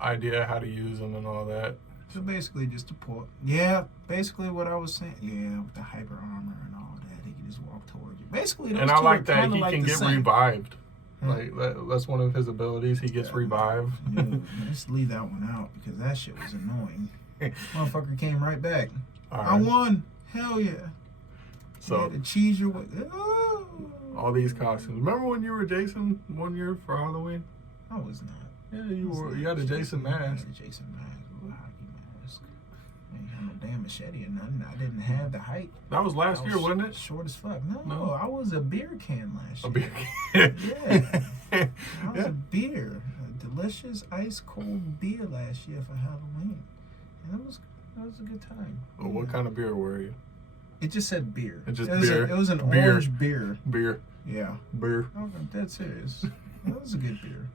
idea how to use him and all that. So basically just a port. Yeah, basically what I was saying. Yeah, with the hyper armor and all that, he can just walk towards you. Basically, those and two I like are that he like can the get same. revived. Like that's one of his abilities. He gets revived. Yeah, let's leave that one out because that shit was annoying. Motherfucker came right back. All right. I won. Hell yeah. So the cheese your way. Oh. All these costumes. Remember when you were Jason one year for Halloween? I was not. Yeah, you were. You had a Jason mask. I had a Jason mask with a hockey mask. I ain't had no damn machete or nothing. I didn't have the height. That was last year, wasn't it? Short as fuck. No, No. I was a beer can last year. A beer can. Yeah. I was a beer. A delicious ice cold beer last year for Halloween. And that was a good time. Well, what kind of beer were you? It just said beer. It just was beer. It was an Beer. orange beer. Beer. Yeah. Beer. I'm dead serious. That was a good beer.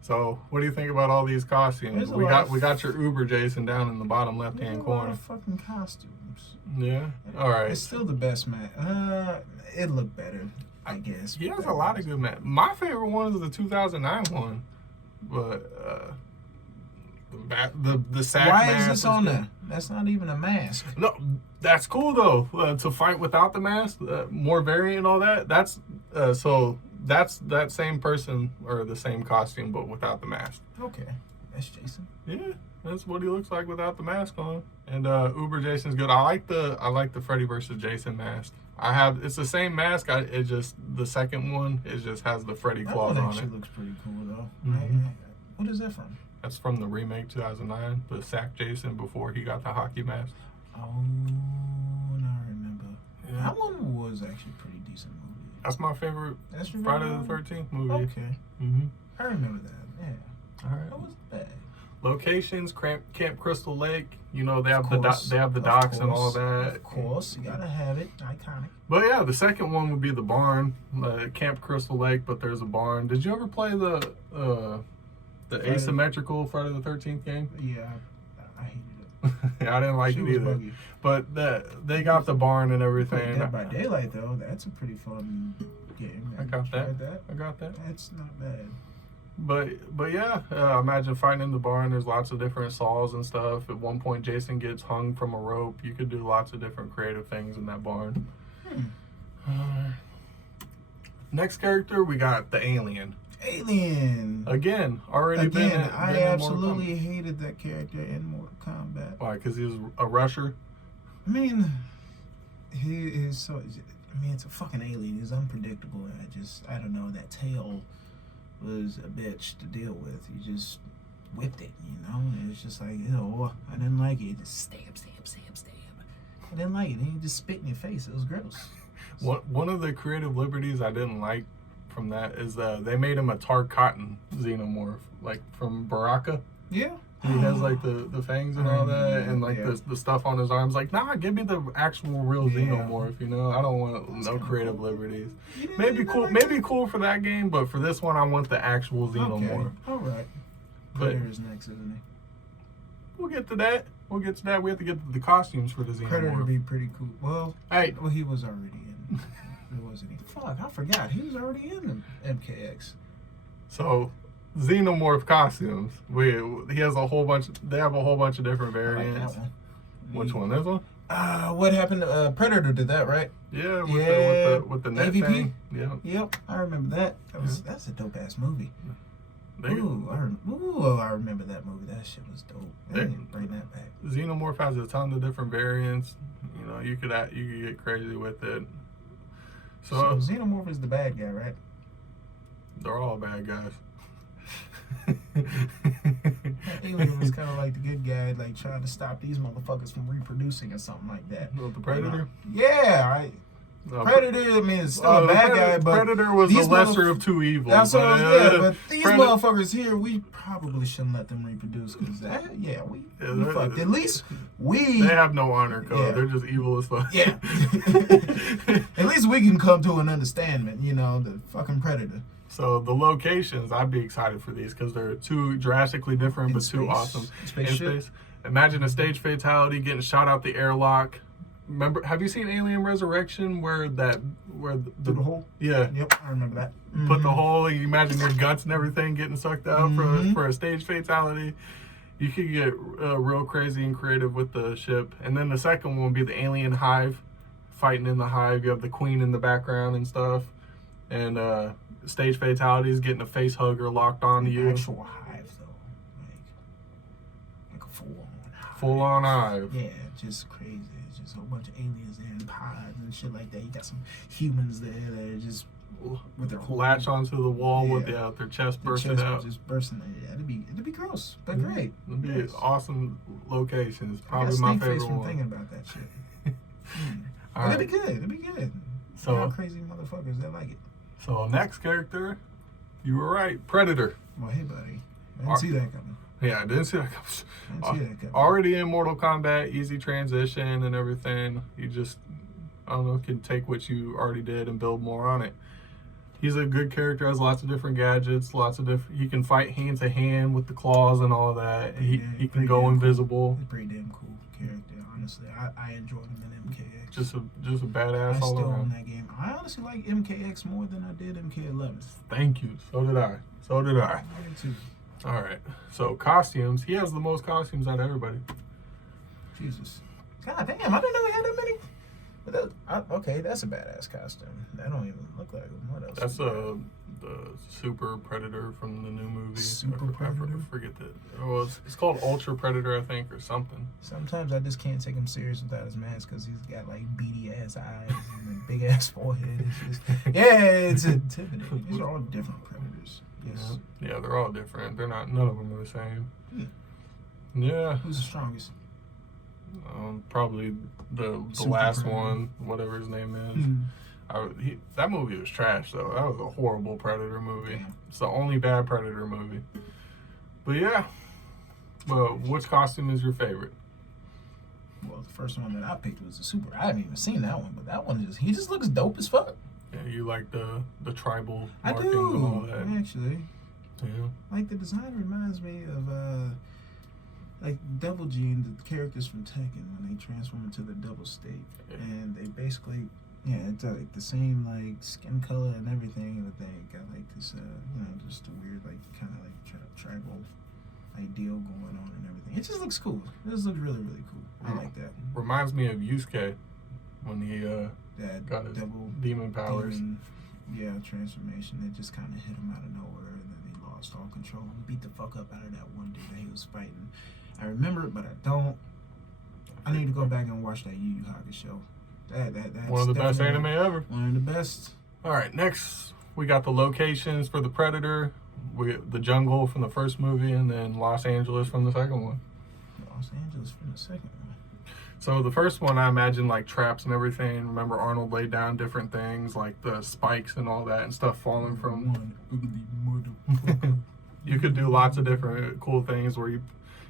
So, what do you think about all these costumes? There's a We lot got your Uber Jason down in the bottom left There's hand a lot corner. of fucking costumes. Yeah. All right. It's still the best man. It looked better, I guess. He has a lot of good men. My favorite one is the 2009 one, but the sack Why mask is this on good. there? That's not even a mask. No, that's cool though. To fight without the mask, more variant and all that. That's that's that same person or the same costume but without the mask. Okay, that's Jason. Yeah, that's what he looks like without the mask on. And Uber Jason's good. I like the Freddy versus Jason mask. It's the same mask. It just the second one it just has the Freddy That claws one on actually it. looks pretty cool though. Mhm. What is that from? That's from the remake 2009, the sack Jason before he got the hockey mask. Oh, now I remember. Yeah. That one was actually a pretty decent movie. That's my favorite That's your Friday favorite the one? 13th movie. Okay, Mm-hmm. I remember that. Yeah, All right. that wasn't bad. Locations: Camp Crystal Lake. You know they have Of course, they have the of docks and all course, that. Of course, you gotta have it. Iconic. But yeah, the second one would be the barn, Camp Crystal Lake. But there's a barn. Did you ever play the Friday- asymmetrical Friday the 13th game? Yeah, I hated it. I didn't like She it was either. buggy. But they got the barn and everything. Dead by Daylight though, that's a pretty fun game. I got Tried that. I got that. That's not bad. But yeah, imagine fighting in the barn. There's lots of different saws and stuff. At one point, Jason gets hung from a rope. You could do lots of different creative things in that barn. Next character, we got the Alien. Alien. Again, already been in I Mortal absolutely Kombat. hated that character in Mortal Kombat. Why? Because he was a rusher. I mean, he is so. I mean, it's a fucking alien. He's unpredictable. And I don't know. That tail was a bitch to deal with. He just whipped it, you know? And it's just like, ew, I didn't like it. Just stab. I didn't like it. He just spit in your face. It was gross. One of the creative liberties I didn't like from that is they made him a Talkn xenomorph, like from Baraka. Yeah. He has like the fangs and all that, and like Yeah. the stuff on his arms. Like, nah, give me the actual real Yeah. xenomorph. You know, I don't want That's no kinda creative cool. liberties. You didn't Maybe like cool, that? maybe cool for that game, but for this one, I want the actual xenomorph. Okay. All right. But- Predator's next, isn't he? We'll get to that. We have to get to the costumes for the Predator would xenomorph. be pretty cool. Well, Hey, he was already in. It wasn't he? Fuck, I forgot. He was already in MKX. so xenomorph costumes. He has a whole bunch. They have a whole bunch of different I like variants. that one. Which one? This one? What happened? Predator did that, right? Yeah, Yeah, with the net AVP? thing. Yeah. Yep, I remember that. That's a dope ass movie. They- I remember that movie. That shit was dope. They They- didn't bring that back. Xenomorph has a ton of different variants. You know, you could get crazy with it. So So Xenomorph is the bad guy, right? they're all bad guys. That alien was kind of like the good guy, like trying to stop these motherfuckers from reproducing or something like that. With the Predator. Yeah, No, Predator. I mean, it's still a bad guy, but Predator was the these lesser motherf- of two evils. that's what I was. Yeah, but these Predator- motherfuckers here, we probably shouldn't let them reproduce because we they're- fucked. At least we. They have no honor code. Yeah. They're just evil as fuck. Yeah. At least we can come to an understanding, you know, the fucking Predator. So the locations, I'd be excited for these because they're two drastically different, In but two space. awesome. Spaceship. In space. Imagine a stage fatality, getting shot out the airlock. Remember? Have you seen Alien Resurrection where the Through the hole? yeah. Yep, I remember that. Put the Mhm. hole. You imagine your guts and everything getting sucked out Mhm. for a stage fatality. You could get real crazy and creative with the ship. And then the second one would be the alien hive, fighting in the hive. You have the queen in the background and stuff. And stage fatalities, getting a face hugger locked onto An you. actual hive, though. Like a full-on hive. Full on hive. Yeah, just crazy. It's just a whole bunch of aliens there in pods and shit like that. You got some humans there that are just with their whole Latch onto the wall with Yeah. their chest their bursting chest out. just bursting. Yeah, it'd be gross, but great. It'd be Yes. awesome locations. I got Probably my snake face favorite from one. thinking about that shit. All But right. it'd be good. It'd be good. So- Y'all crazy motherfuckers that like it. So next character, you were right, Predator. Well, hey, buddy. I didn't Ar- see that coming. Yeah, I didn't see that. I didn't see that coming. Already in Mortal Kombat, easy transition and everything. You just, I don't know, can take what you already did and build more on it. He's a good character, has lots of different gadgets, lots of different. He can fight hand to hand with the claws and all that. He Yeah, he can pretty go damn invisible. He's a pretty damn cool character, honestly. I enjoyed him in MKX. Just a I badass all still own around. that game. I honestly like MKX more than I did MK11. Thank you. So did I. So did I. I did too. All right. So costumes. He has the most costumes out of everybody. Jesus. God damn, I didn't know he had that many. But okay, that's a badass costume. That don't even look like him. What else? That's the Super Predator from the new movie. Super I Predator? forget that. Oh, it's called Ultra Predator, I think, or something. Sometimes I just can't take him serious without his mask because he's got like beady ass eyes and a big ass forehead. It's just, yeah, it's intimidating. These are all different predators. Yes. Yeah, they're all different. They're not. None of them are the same. Yeah. Who's the strongest? Probably the Super last Predator. one, whatever his name is. That movie was trash, though. That was a horrible Predator movie. Damn. It's the only bad Predator movie. But yeah. Well, which costume is your favorite? Well, the first one that I picked was the Super. I haven't even seen that one, but that one he just looks dope as fuck. Yeah, you like the tribal I markings and all do that. actually. Yeah. Like the design reminds me of like Double G and the characters from Tekken when they transform into the double state, and they basically, it's like the same like skin color and everything, but they got like this, just a weird like kind of like tribal ideal going on and everything. It just looks cool. It just looks really really cool. I like that. Reminds me of Yusuke when he That got his double demon powers. Transformation. It just kind of hit him out of nowhere, and then he lost all control. He beat the fuck up out of that one dude that he was fighting. I remember it, but I don't. I need to go back and watch that Yu Yu Hakusho. That's One of the best anime ever. One of the best. All right, next we got the locations for the Predator. The jungle from the first movie, and then Los Angeles from the second one. Los Angeles from the second one. So the first one, I imagine like traps and everything. Remember Arnold laid down different things like the spikes and all that and stuff falling from. One ugly motherfucker. You could do lots of different cool things where you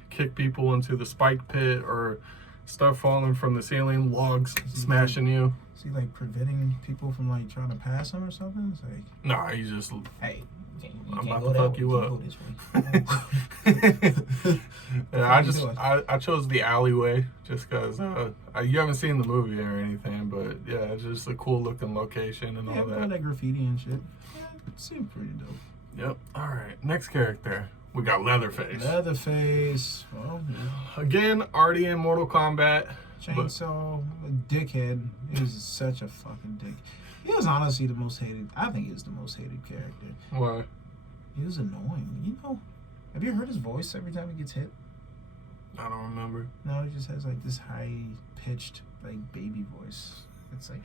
kick people into the spike pit or stuff falling from the ceiling, logs smashing you. Is he like preventing people from like trying to pass him or something? It's like, Nah, he's just. hey, I'm about to fuck you up. Yeah, I chose the alleyway just because you haven't seen the movie or anything, but yeah, it's just a cool looking location and all that. That graffiti and shit. Yeah, it seemed pretty dope. Yep. All right. Next character, we got Leatherface. Leatherface. Well, Again, already in Mortal Kombat. chainsaw, a dickhead. He was such a fucking dick. He was honestly the most hated. I think he was the most hated character. Why? He was annoying. You know, have you heard his voice every time he gets hit? I don't remember. No, he just has like this high-pitched, like baby voice. It's like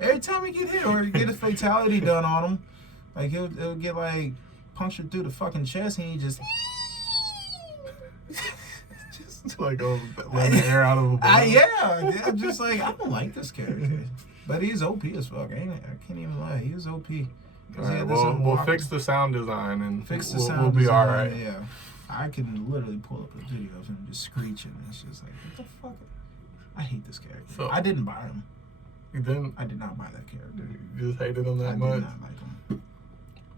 every time he get hit or get a fatality done on him, like it'll get like punctured through the fucking chest, and he just Like letting the air out of a balloon. yeah, I'm just like, I don't like this character, but he's OP as fuck. I can't even lie, he was OP. All right, we'll fix the sound design and we'll be design, all right. Yeah, I can literally pull up a video of him just screeching. And it's just like, what the fuck? I hate this character. So, I didn't buy him. You didn't? I did not buy that character. You just hated him I that much? did not like him.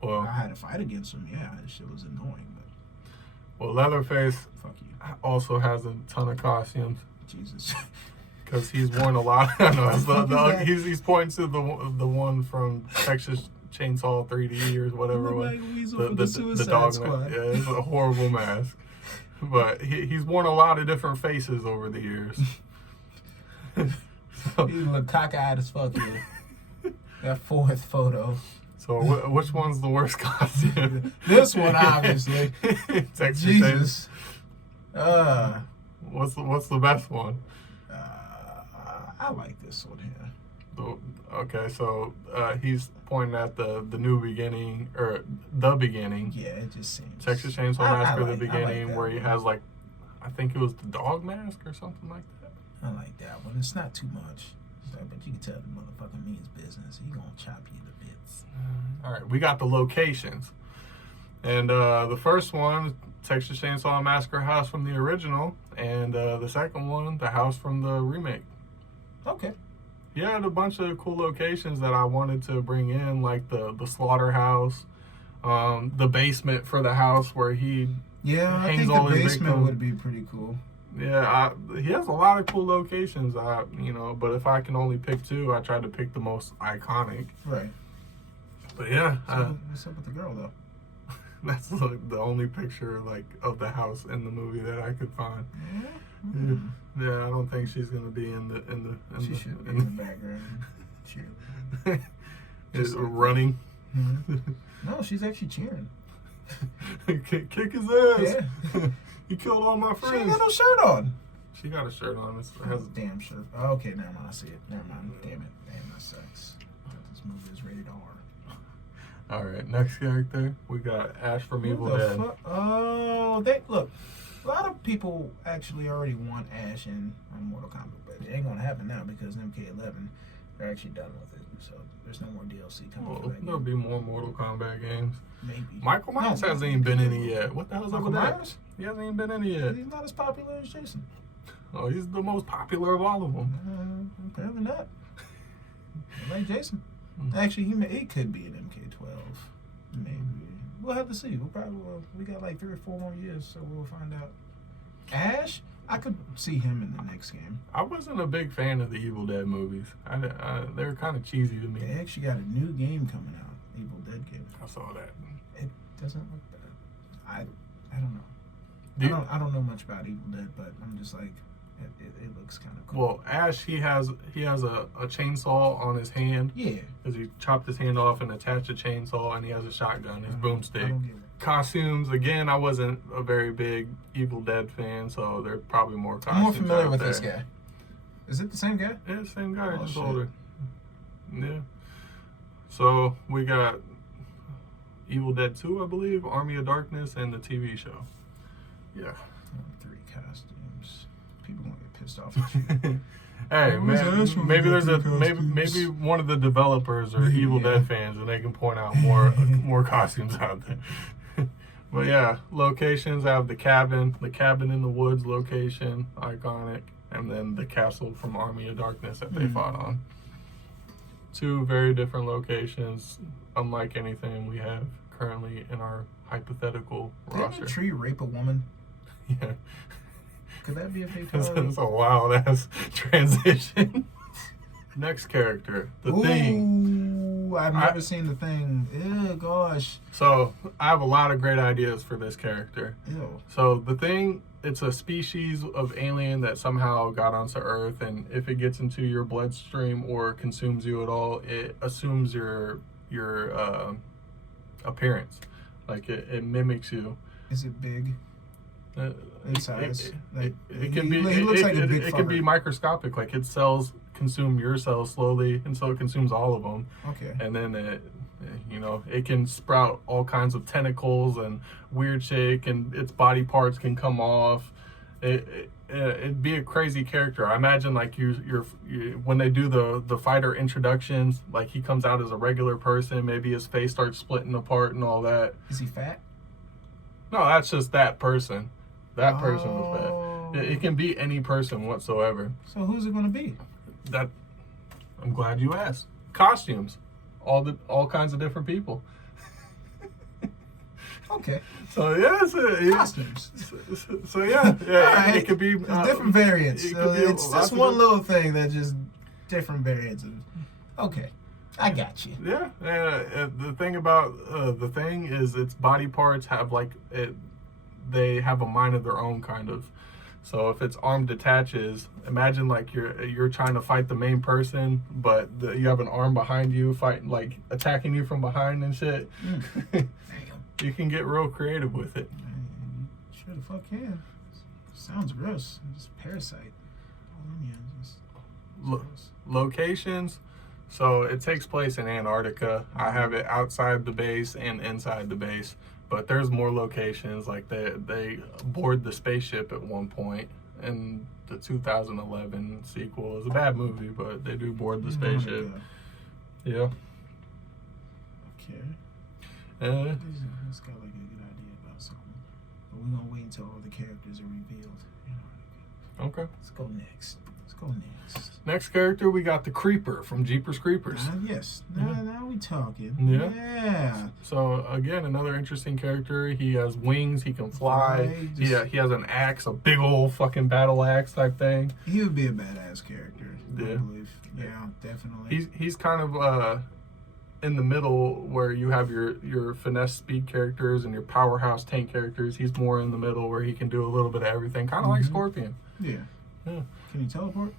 Well, I had to fight against him. Yeah, that shit was annoying. But Leatherface fuck you, also has a ton of costumes. Jesus. Because he's worn a lot. I know. He's pointing to the one from Texas Chainsaw 3D or whatever. Like the dog Squad. Yeah, it's a horrible mask. But he's worn a lot of different faces over the years. He look cockeyed as fuck here. That fourth photo. So which one's the worst costume? This one, obviously. Texas Jesus. What's the best one? I like this one here. Okay, so he's pointing at the new beginning or the beginning. Yeah, it just seems Texas Chainsaw Massacre, the beginning, I like where he one. has like, I think it was the dog mask or something like that. I like that one. It's not too much, but you can tell the motherfucker means business. He gonna chop you to bits. All right, we got the locations, and the first one, Texas Chainsaw Massacre house from the original, and the second one, the house from the remake. Okay. He had a bunch of cool locations that I wanted to bring in, like the slaughterhouse, the basement for the house where he I think all the his basement victims. would be pretty cool. Yeah, he has a lot of cool locations. But if I can only pick two, I try to pick the most iconic. Right. But yeah, what's up with the girl though? that's like the only picture like of the house in the movie that I could find. Yeah. Yeah, I don't think she's gonna be in the She should be in the background. Cheering. Is running. No, she's actually cheering. Kick his ass. Yeah. He killed all my She ain't friends. got no shirt on. She got a shirt on. It Has has a damn shirt. Oh, okay, never mind. I see it. Never mind. Damn it. Damn, that sucks. I thought this movie is rated R. All right, next character we got Ash from Evil Dead. Oh, look. A lot of people actually already want Ash in Mortal Kombat, but it ain't gonna happen now because MK11 they're actually done with it. So there's no more DLC coming. Well, for that there'll game. be more Mortal Kombat games. Maybe. Michael Myers hasn't even been in it yet. What the hell's up Michael with that? Myers? He hasn't even been in it yet. He's not as popular as Jason. Oh, he's the most popular of all of them. Apparently not. Like Jason. Actually, he could be an MK12. Maybe. we'll have to see. We got like 3 or 4 more years, so we'll find out. Ash, I could see him in the next game. I wasn't a big fan of the Evil Dead movies. They were kind of cheesy to me. They actually got a new game coming out, Evil Dead game. I saw that. It doesn't look bad. I don't know. I don't know much about Evil Dead, but I'm just like, it looks kind of cool. Well, Ash, he has a chainsaw on his hand. Yeah. Because he chopped his hand off and attached a chainsaw, and he has a shotgun, his boomstick. I don't get it. Costumes, again, I wasn't a very big Evil Dead fan, so there are probably more costumes. I'm more familiar out with there. this guy. Is it the same guy? Yeah, same guy, just shit. older. Yeah. So we got Evil Dead 2, I believe, Army of Darkness, and the TV show. Yeah. 3 costumes. People gonna get pissed off at you. Hey, man, maybe there's maybe one of the developers are Evil Yeah. Dead fans, and they can point out more costumes out there. But yeah, locations. I have the cabin in the woods location, iconic, and then the castle from Army of Darkness that they fought on. 2 very different locations, unlike anything we have currently in our hypothetical Didn't roster. a tree rape a woman? Yeah, Could that be a fatality? it's a wild ass transition. Next character, the Thing. Ooh, I've never seen the Thing. Ew, gosh. So I have a lot of great ideas for this character. Ew. So the Thing, it's a species of alien that somehow got onto Earth, and if it gets into your bloodstream or consumes you at all, it assumes your appearance. Like it mimics you. Is it big? In size? It can be. He looks like a big it can be fucker. microscopic. Like its cells consume your cells slowly, and so it consumes all of them. Okay. And then it can sprout all kinds of tentacles and weird shit, and its body parts can come off. It'd be a crazy character. I imagine like you when they do the fighter introductions, like he comes out as a regular person. Maybe his face starts splitting apart and all that. Is he fat? No, that's just that person. That person was Oh. fat. It can be any person whatsoever. So who's it going to be? That I'm glad you asked. Costumes, all kinds of different people. Okay. So yeah, Costumes. So yeah, All right. it could be It's different variants. it So could be it's lots just of one di- little thing that just different variants of. Okay. I got you. Yeah, the thing about the Thing is its body parts have they have a mind of their own kind of. So if its arm detaches, imagine like you're trying to fight the main person, but you have an arm behind you fighting, like attacking you from behind and shit. Damn. You can get real creative with it. Sure the fuck can. Sounds gross. Just parasite. Locations. So it takes place in Antarctica. I have it outside the base and inside the base, but there's more locations. Like they board the spaceship at one point in the 2011 sequel. It's a bad movie, but they do board the spaceship. Yeah. Okay. He's got like a good idea about something, but we're gonna wait until all the characters are revealed. Okay. Let's go next. Next character, we got the Creeper from Jeepers Creepers. Yes. Yeah. Now we talking. Yeah. Yeah. So again, another interesting character. He has wings. He can fly. Fly, He has an axe, a big old fucking battle axe type thing. He would be a badass character. Yeah. I believe. Yeah, definitely. He's kind of in the middle where you have your finesse speed characters and your powerhouse tank characters. He's more in the middle where he can do a little bit of everything, kind of like Scorpion. Yeah. Yeah. Can he teleport?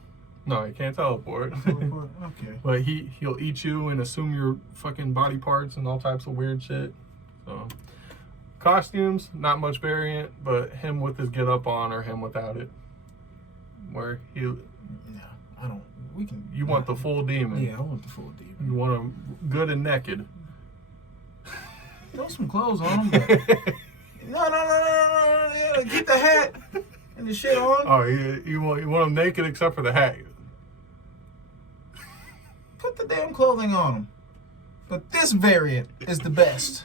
No, he can't teleport. Teleport. Okay. But he'll eat you and assume your fucking body parts and all types of weird shit. So costumes, not much variant, but him with his get up on or him without it. Where No, I don't. We can. you want the full demon. Yeah, I want the full demon. You want him good and naked. Throw some clothes on him. But... No. Yeah, get the hat and the shit on. Oh, you want him naked except for the hat. Put the damn clothing on him. But this variant is the best.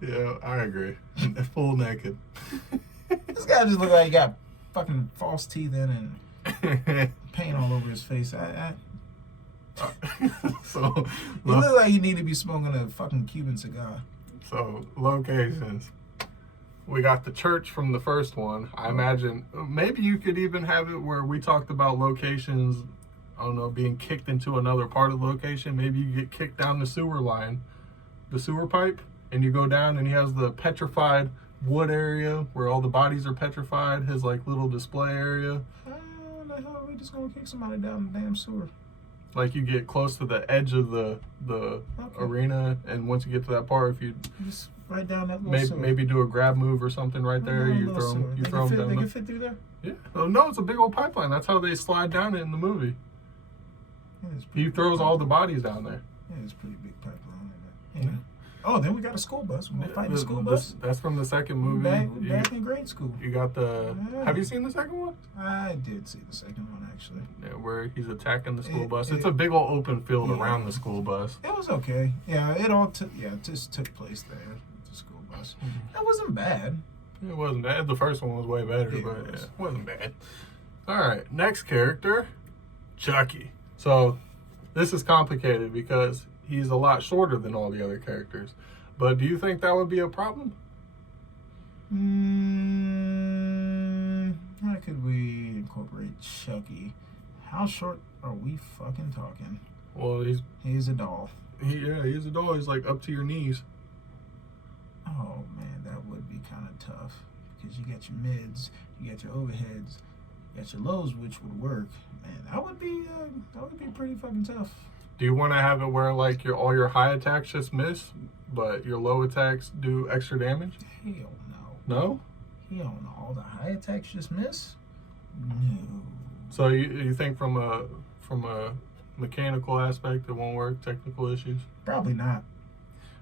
Yeah, I agree. Full naked. This guy just look like he got fucking false teeth in and paint all over his face. So He look like he need to be smoking a fucking Cuban cigar. So, locations. We got the church from the first one. I imagine maybe you could even have it where we talked about locations, I don't know, being kicked into another part of the location. Maybe you get kicked down the sewer line, the sewer pipe, and you go down and he has the petrified wood area where all the bodies are petrified, his like little display area. The hell are we just gonna kick somebody down the damn sewer? Like you get close to the edge of the arena, and once you get to that part, if you just right down that little sewer. Maybe do a grab move or something right there, you throw them down. They can fit through there? Yeah. Oh, no, it's a big old pipeline. That's how they slide down it in the movie. Yeah, he throws all the bodies down there. Yeah, it's a pretty big pipeline. Yeah. Oh, then we got a school bus. We're fighting the school bus. That's from the second movie. Back in grade school. You got the... Yeah. Have you seen the second one? I did see the second one, actually. Yeah, where he's attacking the school bus. It's a big old open field around the school bus. It was okay. Yeah, it just took place there, the school bus. It wasn't bad. It wasn't bad. The first one was way better, but it wasn't bad. All right, next character, Chucky. So this is complicated because he's a lot shorter than all the other characters. But do you think that would be a problem? How could we incorporate Chucky? How short are we fucking talking? Well, he's a doll. He's a doll. He's like up to your knees. Oh man, that would be kind of tough because you got your mids, you got your overheads, you got your lows, which would work. Man, that would be pretty fucking tough. Do you want to have it where like all your high attacks just miss, but your low attacks do extra damage? Hell no. No? Hell no. All the high attacks just miss? No. So you think from a mechanical aspect it won't work? Technical issues? Probably not.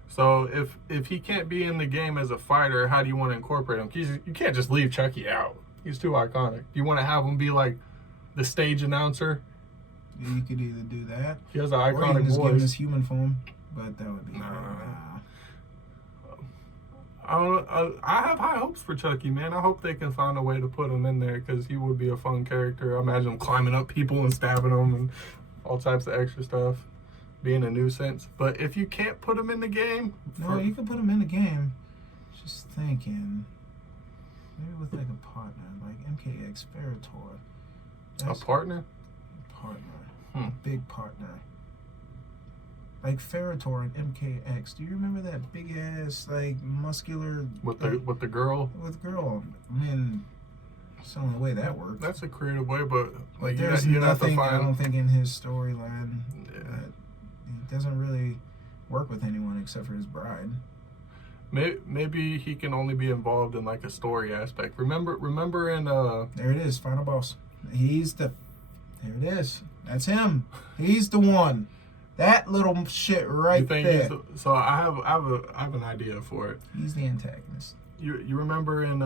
So if he can't be in the game as a fighter, how do you want to incorporate him? 'Cause you can't just leave Chucky out. He's too iconic. Do you want to have him be like the stage announcer? You could either do that. He has an iconic or you can just voice. give him his human form, but that would be I have high hopes for Chucky, man. I hope they can find a way to put him in there because he would be a fun character. I imagine him climbing up people and stabbing them and all types of extra stuff, being a nuisance. But if you can't put him in the game... No, you can put him in the game. Just thinking. Maybe with like a partner, like MKX Ferritor. A partner? A big partner. Like Ferritor and MKX. Do you remember that big ass, like muscular with the girl? With girl. I mean, it's the only way that works. That's a creative way, but like there's nothing. I don't think in his storyline. Yeah. He doesn't really work with anyone except for his bride. Maybe he can only be involved in like a story aspect. Remember in There it is, final boss. There it is. That's him. He's the one. That little shit right there. So I have an idea for it. He's the antagonist. You remember in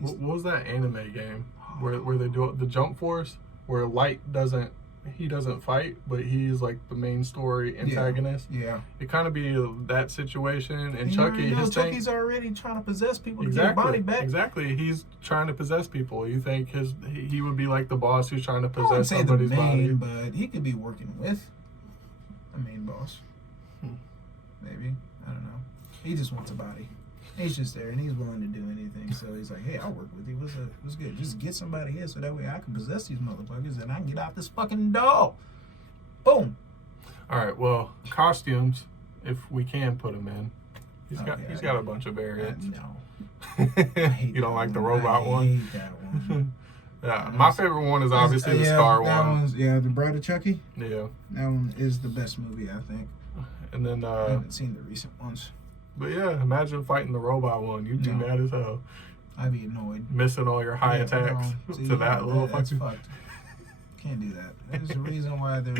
what was that anime game where they do the Jump Force where Light doesn't fight, but he's like the main story antagonist. Yeah. It kind of be that situation, and Chucky. Chucky's already trying to possess people to get their body back. Exactly. He's trying to possess people. You think he would be like the boss who's trying to possess I wouldn't say somebody's the main, body? but he could be working with a main boss. Maybe. I don't know. He just wants a body. He's just there, and he's willing to do anything. So he's like, hey, I'll work with you. What's good? Just get somebody here so that way I can possess these motherfuckers and I can get out this fucking doll. Boom. All right, well, costumes, if we can put them in. He's got a bunch of variants. No. You don't like the robot one? I hate that one. Yeah, my favorite one is obviously the Scar one. The Bride of Chucky. Yeah. That one is the best movie, I think. And then I haven't seen the recent ones. But yeah, imagine fighting the robot one. You'd be mad as hell. I'd be annoyed. Missing all your high attacks to that little that's fucking... fucked. Can't do that. There's a reason why there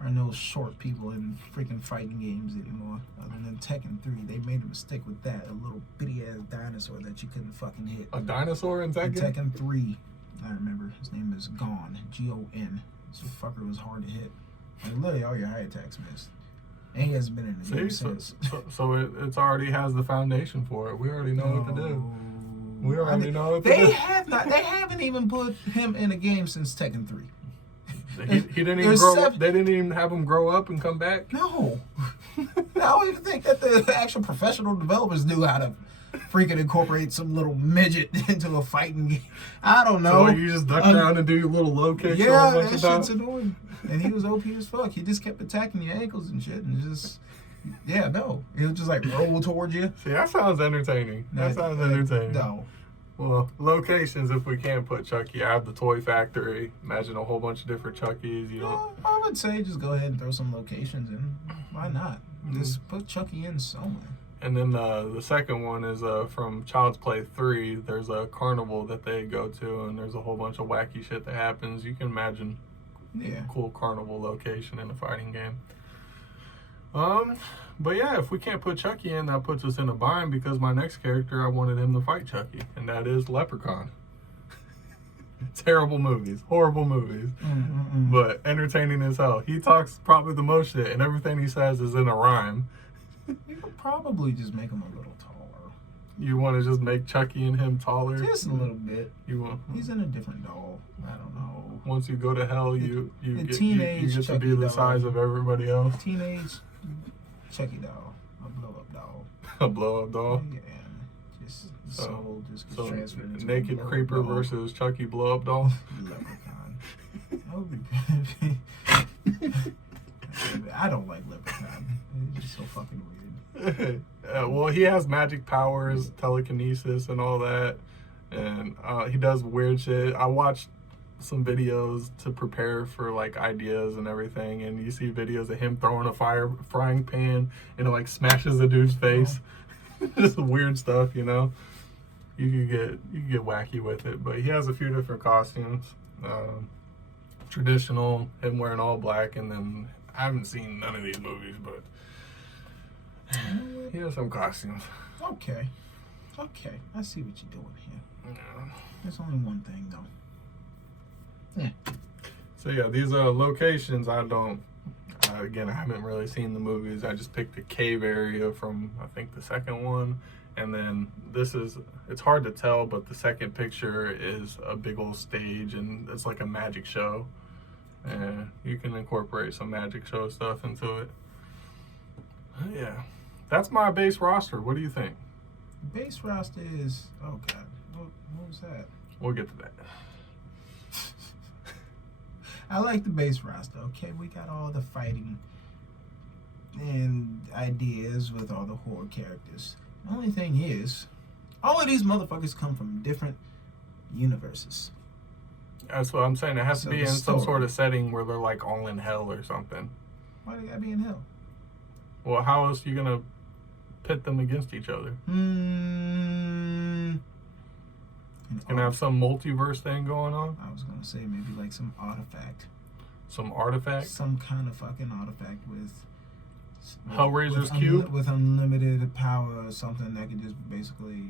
are no short people in freaking fighting games anymore. Other than Tekken 3, they made a mistake with that. A little bitty ass dinosaur that you couldn't fucking hit. A dinosaur in Tekken? In Tekken 3, I remember. His name is Gon. G-O-N. This fucker was hard to hit. Like, literally all your high attacks missed. And he hasn't been in the game since. So it already has the foundation for it. We already know what to do. We already know what to they do. They haven't even put him in a game since Tekken 3. He didn't even grow up. They didn't even have him grow up and come back. No. I don't even think that the actual professional developers knew how to freaking incorporate some little midget into a fighting game. I don't know. So like, you just duck down and do your little low kicks. Yeah, that shit's annoying. And he was OP as fuck. He just kept attacking your ankles and shit, and just he would just like roll towards you. See, that sounds entertaining. That sounds entertaining. No. Well, locations, if we can't put Chucky, I have the Toy Factory. Imagine a whole bunch of different Chuckies, you know. I would say just go ahead and throw some locations in. Why not? Just put Chucky in somewhere. And then the second one is from Child's Play 3. There's a carnival that they go to, and there's a whole bunch of wacky shit that happens. You can imagine a cool carnival location in a fighting game. But yeah, if we can't put Chucky in, that puts us in a bind because my next character, I wanted him to fight Chucky, and that is Leprechaun. Terrible movies, horrible movies, but entertaining as hell. He talks probably the most shit, and everything he says is in a rhyme. You could probably just make him a little taller. You want to just make Chucky and him taller? Just a little bit. You want? He's in a different doll. I don't know. Once you go to hell, you get teenage to be the size of everybody else. Teenage Chucky doll, a blow up doll. A blow up doll. Yeah, just soul just gets transferred into Naked a Creeper doll. Versus Chucky blow up doll. Leprechaun. That would be I don't like Leprechaun. It's just so fucking weird. Well, he has magic powers, telekinesis, and all that, and he does weird shit. I watched some videos to prepare for like ideas and everything, and you see videos of him throwing a frying pan and it like smashes the dude's face. Just weird stuff, you know. You can get wacky with it, but he has a few different costumes. Traditional, him wearing all black, and then I haven't seen none of these movies, but he has some costumes. Okay, I see what you're doing here. Yeah. There's only one thing though. Yeah. So yeah, these are locations. I don't. Again, I haven't really seen the movies. I just picked the cave area from I think the second one, and then this is. It's hard to tell, but the second picture is a big old stage, and it's like a magic show. And you can incorporate some magic show stuff into it. Yeah, that's my base roster. What do you think? Base roster is oh god, what was that? We'll get to that. I like the base roster. Okay, we got all the fighting and ideas with all the horror characters. The only thing is, all of these motherfuckers come from different universes. That's what I'm saying. It has to be in some story. sort of setting where they're like all in hell or something. Why they gotta be in hell? Well, how else are you gonna pit them against each other? Gonna have some multiverse thing going on? I was gonna say maybe like some artifact. Some artifact? Some kind of fucking artifact with Hellraiser's cube? With unlimited power or something that could just basically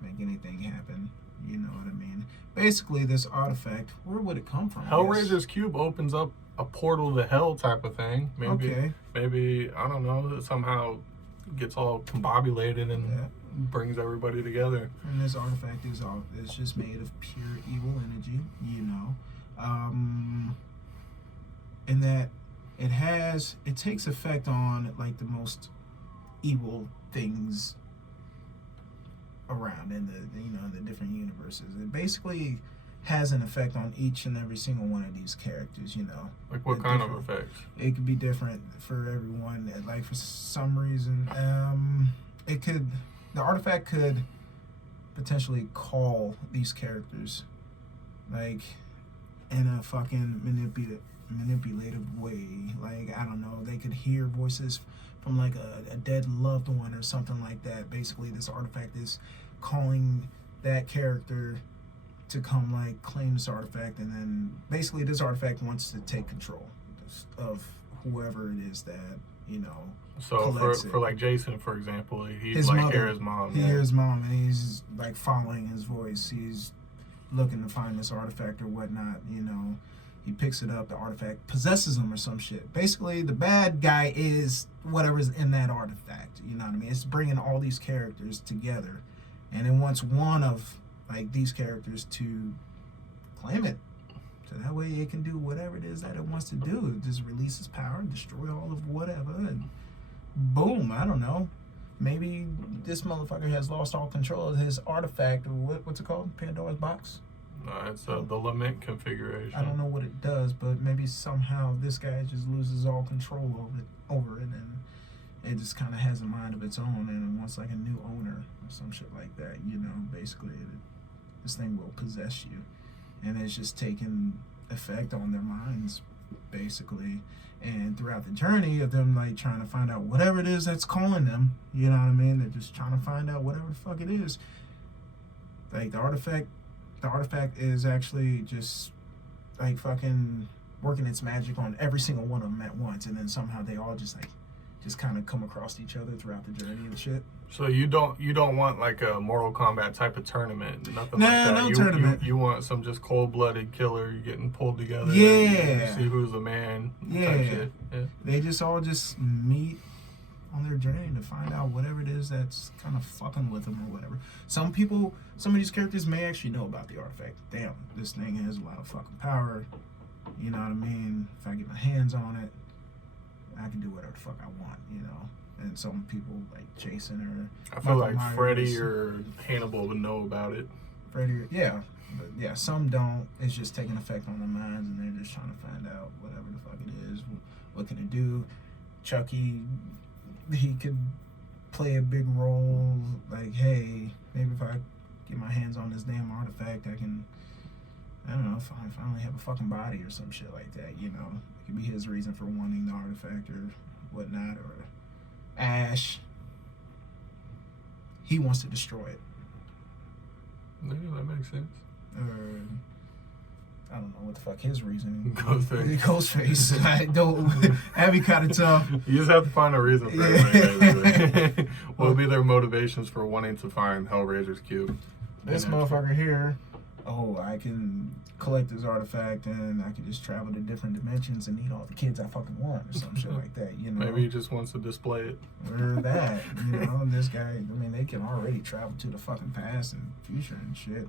make anything happen. You know what I mean? Basically, this artifact, where would it come from? Hellraiser's cube opens up a portal to hell type of thing. Maybe I don't know, it somehow gets all combobulated and brings everybody together. And this artifact is just made of pure evil energy, you know. And that it takes effect on like the most evil things around in the different universes. It basically has an effect on each and every single one of these characters, you know. Like what kind of effects? It could be different for everyone. Like for some reason, the artifact could potentially call these characters like in a fucking manipulative way. Like, I don't know, they could hear voices from like a dead loved one or something like that. Basically, this artifact is calling that character to come like claim this artifact, and then basically this artifact wants to take control of whoever it is that, you know. So for like Jason, for example, he's his like mother, hear his mom. He hears his mom, and he's like following his voice. He's looking to find this artifact or whatnot, you know. He picks it up, the artifact possesses him or some shit. Basically, the bad guy is whatever's in that artifact, you know what I mean? It's bringing all these characters together, and it wants one of like these characters to claim it. So that way it can do whatever it is that it wants to do. It just releases power and destroy all of whatever. And boom, I don't know. Maybe this motherfucker has lost all control of his artifact. Or what's it called? Pandora's box? It's the lament configuration. I don't know what it does, but maybe somehow this guy just loses all control over it, and it just kind of has a mind of its own, and it wants like a new owner or some shit like that. You know, basically, this thing will possess you, and it's just taking effect on their minds, basically. And throughout the journey of them like trying to find out whatever it is that's calling them, you know what I mean? They're just trying to find out whatever the fuck it is. Like the artifact is actually just like fucking working its magic on every single one of them at once, and then somehow they all just kind of come across each other throughout the journey and shit. So you don't want like a Mortal Kombat type of tournament, nothing Nah, like that. no tournament. You want some just cold-blooded killer getting pulled together. Yeah. You see who's the man. Yeah. Type shit. Yeah. They just all just meet on their journey to find out whatever it is that's kind of fucking with them or whatever. Some of these characters may actually know about the artifact. Damn, this thing has a lot of fucking power. You know what I mean? If I get my hands on it, I can do whatever the fuck I want, you know? And some people like Jason or I feel Michael like Myers. Freddy or Hannibal would know about it. Freddy, yeah. But yeah, some don't. It's just taking effect on their minds, and they're just trying to find out whatever the fuck it is. What can it do? Chucky, he could play a big role. Like, hey, maybe if I get my hands on this damn artifact, I can, I don't know, finally have a fucking body or some shit like that, you know? It could be his reason for wanting the artifact or whatnot, or Ash. He wants to destroy it. Yeah, that makes sense. Or I don't know what the fuck his reason. Ghostface. Ghostface. I don't. That'd be kind of tough. You just have to find a reason for everything. What would be their motivations for wanting to find Hellraiser's cube? This motherfucker here. Oh, I can collect this artifact and I can just travel to different dimensions and eat all the kids I fucking want or some shit like that. You know. Maybe he just wants to display it. Or that. You know. And this guy. I mean, they can already travel to the fucking past and future and shit.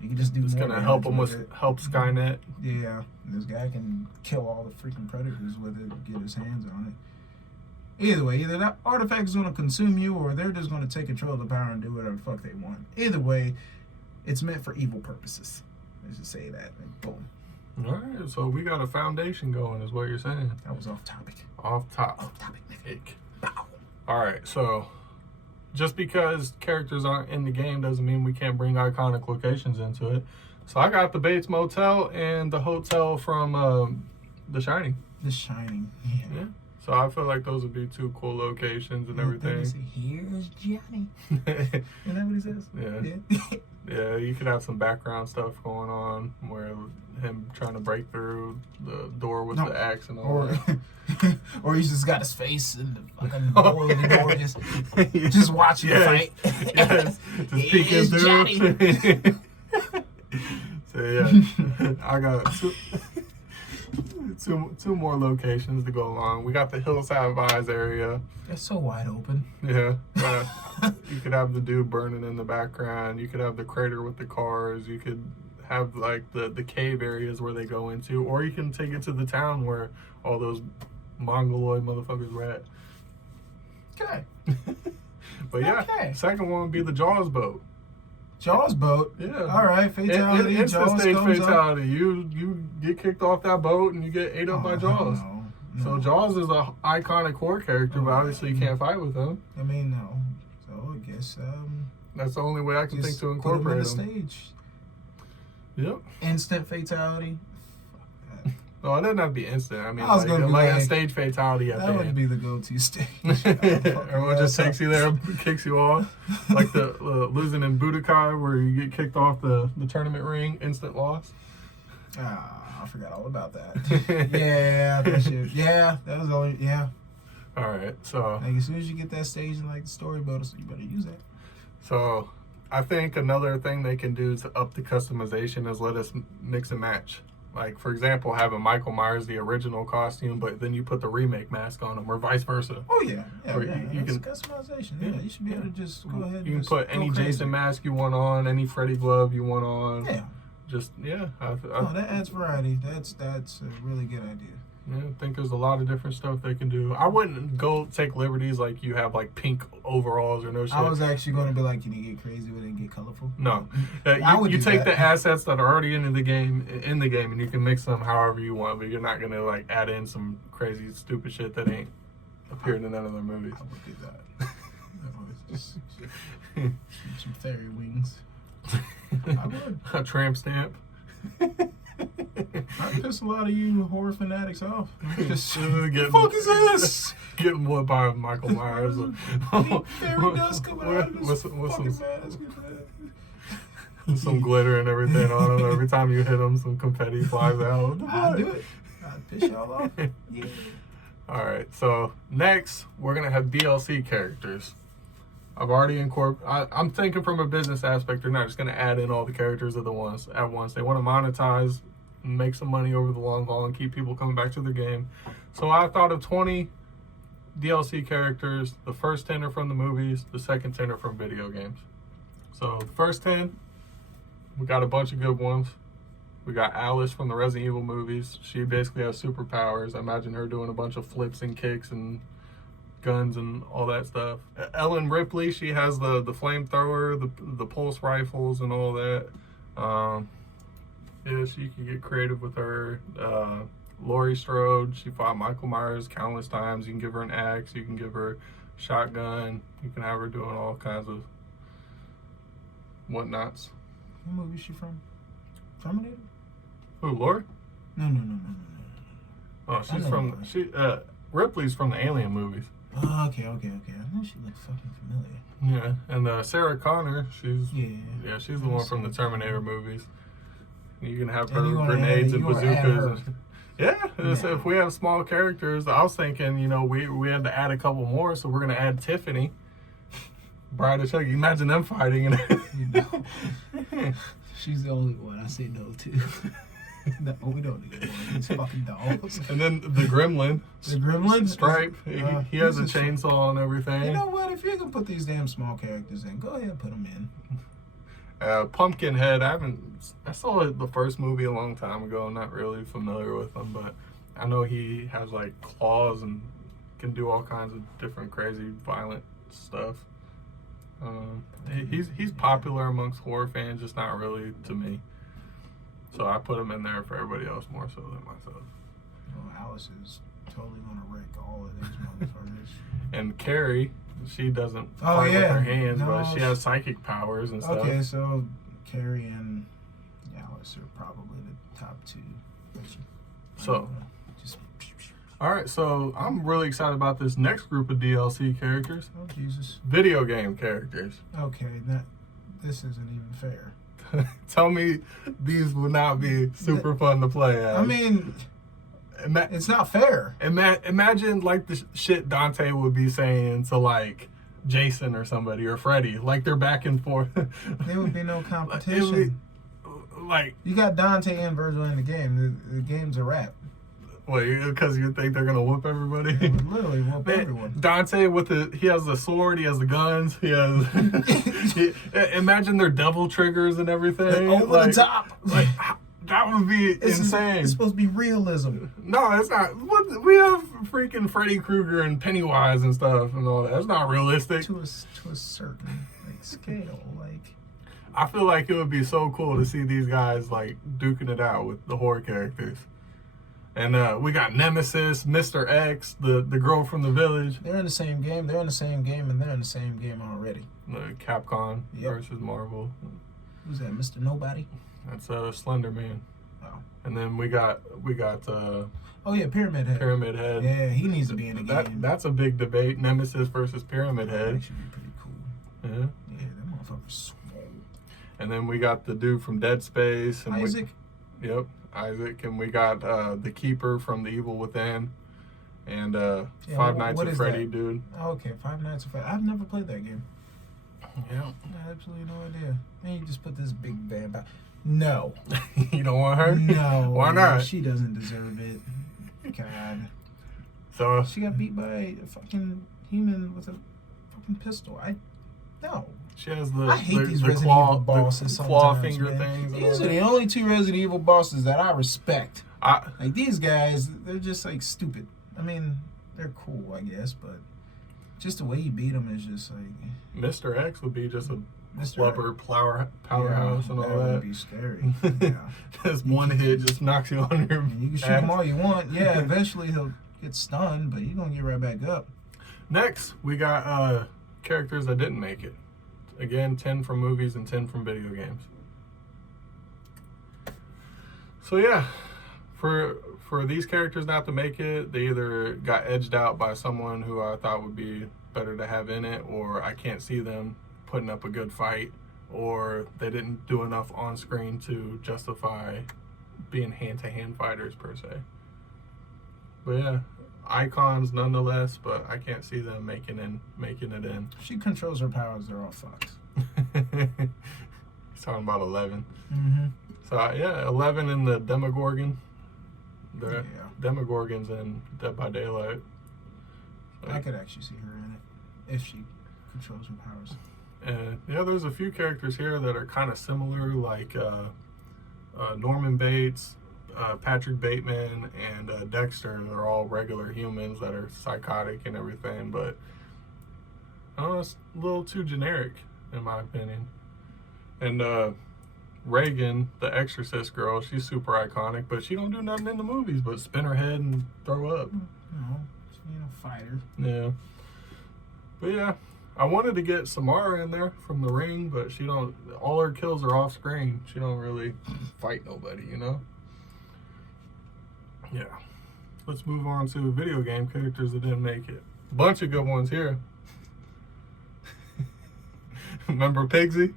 He can just do It's more gonna help him damage with help Skynet. Yeah, this guy can kill all the freaking predators with it, get his hands on it. Either way, either that artifact is going to consume you, or they're just going to take control of the power and do whatever the fuck they want. Either way, it's meant for evil purposes. Let's just say that. And boom. All right, so we got a foundation going, is what you're saying. That was off topic. Off top. Off topic, nigga. Ick. Bow. All right, so just because characters aren't in the game doesn't mean we can't bring iconic locations into it. So I got the Bates Motel and the hotel from The Shining. The Shining. Yeah. So I feel like those would be two cool locations and everything. Here's Johnny. Isn't that what he says? Yeah. Yeah, you could have some background stuff going on where him trying to break through the door with the axe and all that. Or he's just got his face in the fucking hole of the door, just watching the fight. Yes, just peeking through. So yeah, I got two more locations to go along. We got the Hillside Vibes area. It's so wide open. Yeah. You could have the dude burning in the background. You could have the crater with the cars. You could have like the cave areas where they go into, or you can take it to the town where all those mongoloid motherfuckers were at. Okay. But yeah, Okay. second one would be the Jaws boat. Jaws boat. Yeah. All right. Fatality. Instant Jaws stage comes up. fatality. You get kicked off that boat and you get ate up by Jaws. No. So Jaws is a iconic horror character, but obviously you can't fight with him. I mean, no. So I guess That's the only way I can think just to put him on incorporate the him. stage. Yep. Instant fatality. No, it doesn't have to be instant. I mean, I was gonna be like a like, stage fatality at That the would end. be the go-to stage. Everyone just takes you there, kicks you off. Like the losing in Budokai where you get kicked off the tournament ring, instant loss. I forgot all about that. Yeah, that shit. Yeah, that was only. Yeah. All right, so Like as soon as you get that stage in like the storyboat, so you better use that. So I think another thing they can do to up the customization is let us mix and match. Like, for example, having Michael Myers the original costume, but then you put the remake mask on him, or vice versa. Oh yeah, yeah, Or yeah. you That's can- customization. Yeah, you should be able to just go ahead. You can and put just any go crazy. Jason mask you want on, any Freddy glove you want on. Yeah. Just, yeah. Oh, that adds variety. That's a really good idea. Yeah, I think there's a lot of different stuff they can do. I wouldn't go take liberties like you have like pink overalls or no shit. I was actually going to be like, can you get crazy with it and get colorful? No, would you do take that. the assets that are already in the game, and you can mix them however you want. But you're not gonna like add in some crazy stupid shit that ain't appeared in none of their movies. I would do that. I would just some fairy wings. I would. A tramp stamp. I piss a lot of you horror fanatics off. Just Getting- the fuck is this? Getting whooped by Michael Myers. Fairy dust coming out of this with fucking some, mask. some glitter and everything on them. Every time you hit them, some confetti flies out. I'd do it. I'd piss y'all off. Yeah. All right, so next we're gonna have DLC characters. I've already incorporated. I'm thinking from a business aspect. They're not just gonna add in all the characters at once. They want to monetize, make some money over the long haul, and keep people coming back to the game. So I thought of 20 DLC characters. The first 10 are from the movies. The second 10 are from video games. So the first 10, we got a bunch of good ones. We got Alice from the Resident Evil movies. She basically has superpowers. I imagine her doing a bunch of flips and kicks and guns and all that stuff. Ellen Ripley, she has the flamethrower, the pulse rifles and all that. Yeah, she can get creative with her. Laurie Strode, she fought Michael Myers countless times. You can give her an axe. You can give her a shotgun. You can have her doing all kinds of whatnots. What movie is she from? Terminator? Who, Laurie? No. Oh, she's know from her. Ripley's from the Alien movies. Oh, okay. I know she looked fucking familiar. Yeah, and Sarah Connor, she's Yeah. she's the one from the Terminator movies. You can have her And you wanna grenades add- and you wanna add her. bazookas. Yeah, so if we have small characters, I was thinking, we had to add a couple more, so we're gonna add Tiffany, Bride of Chucky. Imagine them fighting. She's the only one I say no to. No, we don't need one of these fucking dolls. And then the Gremlin. The Gremlin? Stripe. He has a he's chainsaw and everything. You know what? If you're gonna put these damn small characters in, go ahead and put them in. Pumpkinhead. I saw the first movie a long time ago. I'm not really familiar with him, but I know he has like claws and can do all kinds of different crazy violent stuff. He's popular amongst horror fans, just not really to me. So I put him in there for everybody else more so than myself. Well, Alice is totally gonna wreck all of these motherfuckers. And Carrie, she doesn't Oh, fight with yeah. her hands, No, but she has psychic powers and stuff. Okay, so Carrie and Alice are probably the top two. So, Just, all right, so I'm really excited about this next group of DLC characters. oh Jesus. Video game characters. Okay, this isn't even fair. Tell me these would not be super fun to play as. I mean, it's not fair. Imagine like the shit Dante would be saying to like Jason or somebody or Freddy. Like they're back and forth. There would be no It would competition. be, like, You got Dante and Virgil in the game. The game's a wrap. what, because you think they're gonna whoop everybody? They would literally whoop Man, everyone. Dante he has the sword, he has the guns, he has. Imagine their devil triggers and everything. Over the top. Like that would be insane. It's supposed to be realism. No, it's not. What, we have freaking Freddy Krueger and Pennywise and stuff and all that. It's not realistic. To a certain scale. I feel like it would be so cool to see these guys like duking it out with the horror characters. And we got Nemesis, Mr. X, the girl from the village. They're in the same game. They're in the same game, and they're in the same game already. Capcom Yep. versus Marvel. Who's that, Mr. Nobody? That's Slender Man. Oh. And then we got Oh yeah, Pyramid Head. Pyramid Head. Yeah, he needs to be in the game. That's a big debate. Nemesis versus Pyramid Head. That should be pretty cool. Yeah. Yeah, that motherfucker's swole. And then we got the dude from Dead Space. And Isaac? Yep, Isaac. And we got the Keeper from The Evil Within. And Five Nights what at is Freddy, that? dude. Okay, Five Nights at Freddy. I've never played that game. Yeah. I have absolutely no idea. Man, you just put this big vampire. No. You don't want her? No. Why not? She doesn't deserve it. God. So She got beat by a fucking human with a fucking pistol. No. she has I hate these the Resident claw, Evil bosses the sometimes, claw finger man. things. And These all are the that. only two Resident Evil bosses that I respect. Like these guys, they're just like stupid. I mean, they're cool, I guess, but just the way you beat them is just like. Mr. X would be just a Mr. blubber powerhouse and all that that. would be scary. Yeah. Just one hit just knocks you on your. You can shoot him all you want. Yeah, eventually he'll get stunned, but you're gonna get right back up. Next, we got characters that didn't make it. Again, 10 from movies and 10 from video games. So yeah, for these characters not to make it, they either got edged out by someone who I thought would be better to have in it, or I can't see them putting up a good fight, or they didn't do enough on screen to justify being hand-to-hand fighters per se. But yeah, icons nonetheless, but I can't see them making it in. She controls her powers; they're all fucked. He's talking about 11. Mm-hmm. So yeah, 11 in the Demogorgon. The Yeah. Demogorgons in Dead by Daylight. I could actually see her in it if she controls her powers. And yeah, there's a few characters here that are kind of similar, like Norman Bates, Patrick Bateman, and Dexter. They're all regular humans that are psychotic and everything, but I don't know, it's a little too generic in my opinion. And Reagan, the Exorcist girl, she's super iconic, but she don't do nothing in the movies but spin her head and throw up. She's a fighter. Yeah. But yeah, I wanted to get Samara in there from The Ring, but she don't. All her kills are off screen. She don't really fight nobody, you know. Yeah. Let's move on to video game characters that didn't make it. Bunch of good ones here. Remember Pigsy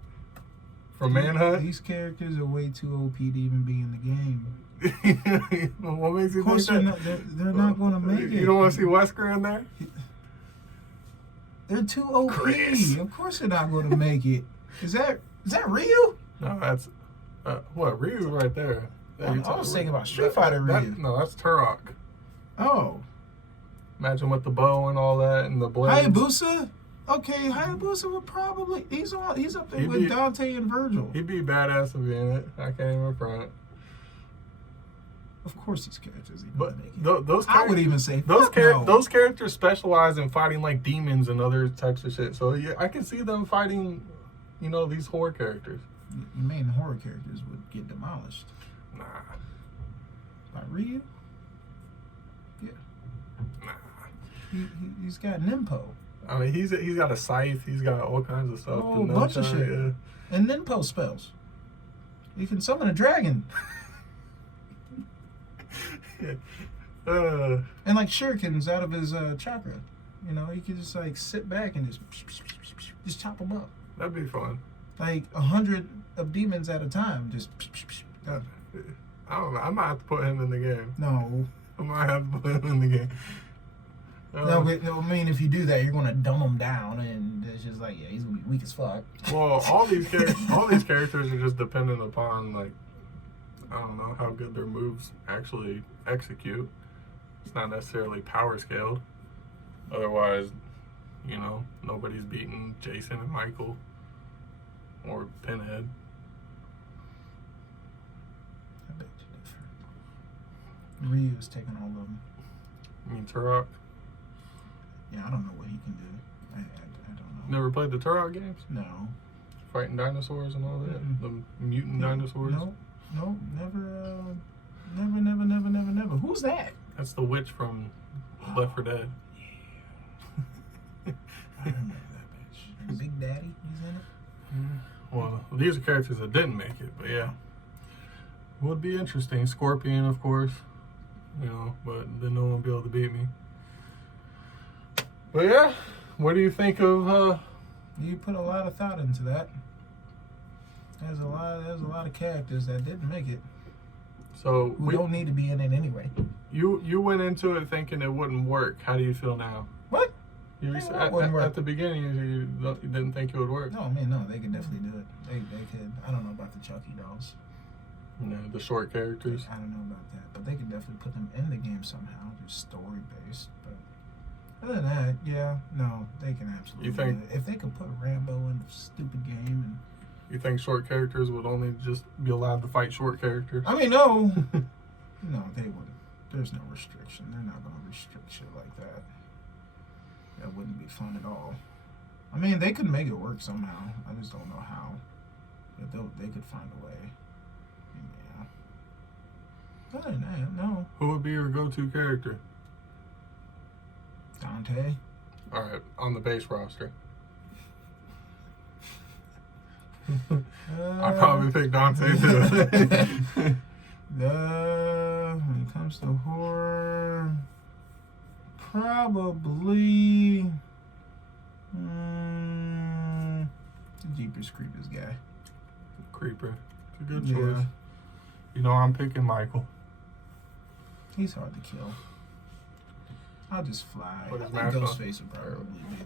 from Manhunt? These characters are way too OP to even be in the game. What makes you Of course, think they're not going to make it. You don't want to see Wesker in there? They're too OP. Chris. Of course, they're not going to make it. Is that Ryu? No, that's what Ryu's right there. I was thinking about Street Fighter Ryu. No, that's Turok. Oh, Imagine with the bow and all that and the blades. Hayabusa. Okay, Hayabusa would probably he's up there He'd with be- Dante and Virgil. He'd be badass to be in it. I can't even front. Of course, these characters even But make it. those I would even say fuck no. those characters specialize in fighting like demons and other types of shit. So yeah, I can see them fighting, these horror characters. Your main horror characters would get demolished Nah, by Ryu. Yeah, nah. he's got Nimpo. I mean, he's got a scythe. He's got all kinds of stuff. Oh, a bunch of shit. Yeah. And Nimpo spells. You can summon a dragon. And like shurikens out of his chakra. You could just like sit back and just chop them up. That'd be fun. Like 100 of demons at a time. Just I don't know. I might have to put him in the game. no. I might have to put him in the game. No, I mean, if you do that, you're gonna dumb him down, and it's just like, yeah, he's gonna be weak as fuck. Well, all these characters are just dependent upon, like, I don't know how good their moves actually execute. It's not necessarily power scaled. Otherwise, nobody's beating Jason and Michael or Pinhead. I beg to differ. Ryu's taking all of them. I mean, Turok. Yeah, I don't know what he can do. I don't know. Never played the Turok games? No. Fighting dinosaurs and all that? Mm-mm. The mutant dinosaurs? No, never. Who's that? That's the witch from Left 4 Dead. I remember that bitch. Big Daddy, he's in it. Well, these are characters that didn't make it, but yeah. Would be interesting. Scorpion, of course. But then no one will be able to beat me. But yeah, what do you think of You put a lot of thought into that. There's a lot of characters that didn't make it. so Who don't need to be in it anyway. you went into it thinking it wouldn't work. How do you feel now? What? You Yeah, said it wouldn't work. at the beginning you didn't think it would work. No, man, no, they could definitely do it. They could. I don't know about the Chucky dolls. The short characters. I don't know about that, but they could definitely put them in the game somehow, just story based. But other than that, yeah, no, they can absolutely. You think- do it. If they could put Rambo in the stupid game, You think short characters would only just be allowed to fight short characters? and I mean, no, No, they wouldn't. There's no restriction. They're not going to restrict shit like that. That wouldn't be fun at all. I mean, they could make it work somehow. I just don't know how. But they could find a way. Yeah. Other than that, no. Who would be your go-to character? Dante. All right, on the base roster. I'd probably pick Dante too. When it comes to horror, probably the Jeepers Creepers guy. Creeper. It's a good choice. You know, I'm picking Michael. He's hard to kill. I'll just fly. With I his think mask on. Ghostface would probably be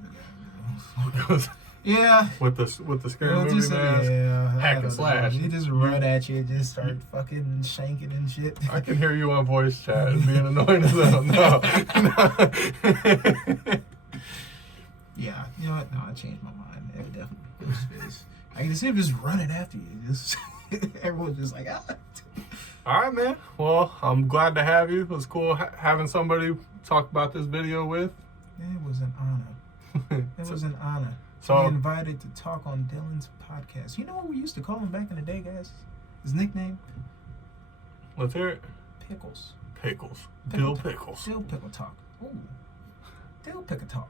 the guy. Yeah. with the scary movie just, mask. Yeah. Hack I and don't slash. know. He just run at you and just start fucking shanking and shit. I can hear you on voice chat and being annoying as hell. No. Yeah. You know what? No, I changed my mind. Yeah, definitely Ghostface. I can see him just running after you. Just everyone's just like, ah. All right, man. Well, I'm glad to have you. It was cool having somebody talk about this video with. It was an honor. It was an honor. So to be invited to talk on Dylan's podcast. You know what we used to call him back in the day, guys? His nickname? Let's hear it. Pickles. Pickles. Pickle Dill talk. Pickles. Dill Pickle Talk. Ooh. Dill Pickle Talk.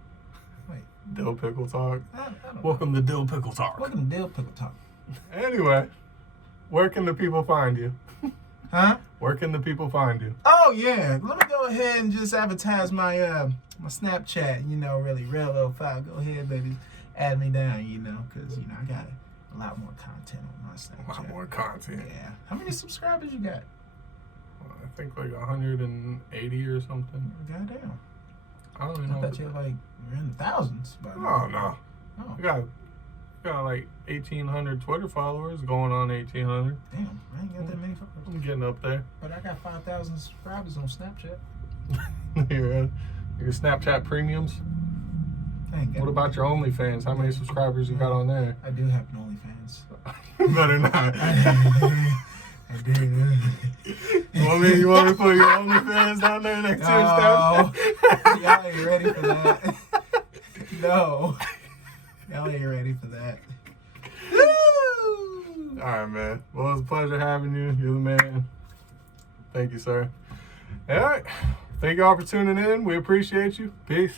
Wait. Dill Pickle Talk. I don't Welcome know. to Dill Pickle Talk. Welcome to Dill Pickle Talk. Anyway, where can the people find you? Huh? Where can the people find you? Oh, yeah. Let me go ahead and just advertise my my Snapchat, you know, really, real 05. Go ahead, baby. Add me down, you know, because, you know, I got a lot more content on my Snapchat. A lot more content. Yeah. How many subscribers you got? Well, I think like 180 or something. Goddamn. I don't even I know. bet you're like, you're in the thousands. But Oh, no. Oh, I got like 1,800 Twitter followers, going on 1,800. damn. I ain't got that many followers. I'm getting up there. But I got 5,000 subscribers on Snapchat. Your Snapchat premiums. I ain't got What about your OnlyFans? How many subscribers you got on there? I do have an OnlyFans. Better not. I do. You want me to put your OnlyFans down there next to your No. Snapchat? Y'all ain't ready for that. No. Y'all ain't ready for that. Woo! All right, man. Well, it was a pleasure having you. You're the man. Thank you, sir. All right. Thank y'all for tuning in. We appreciate you. Peace.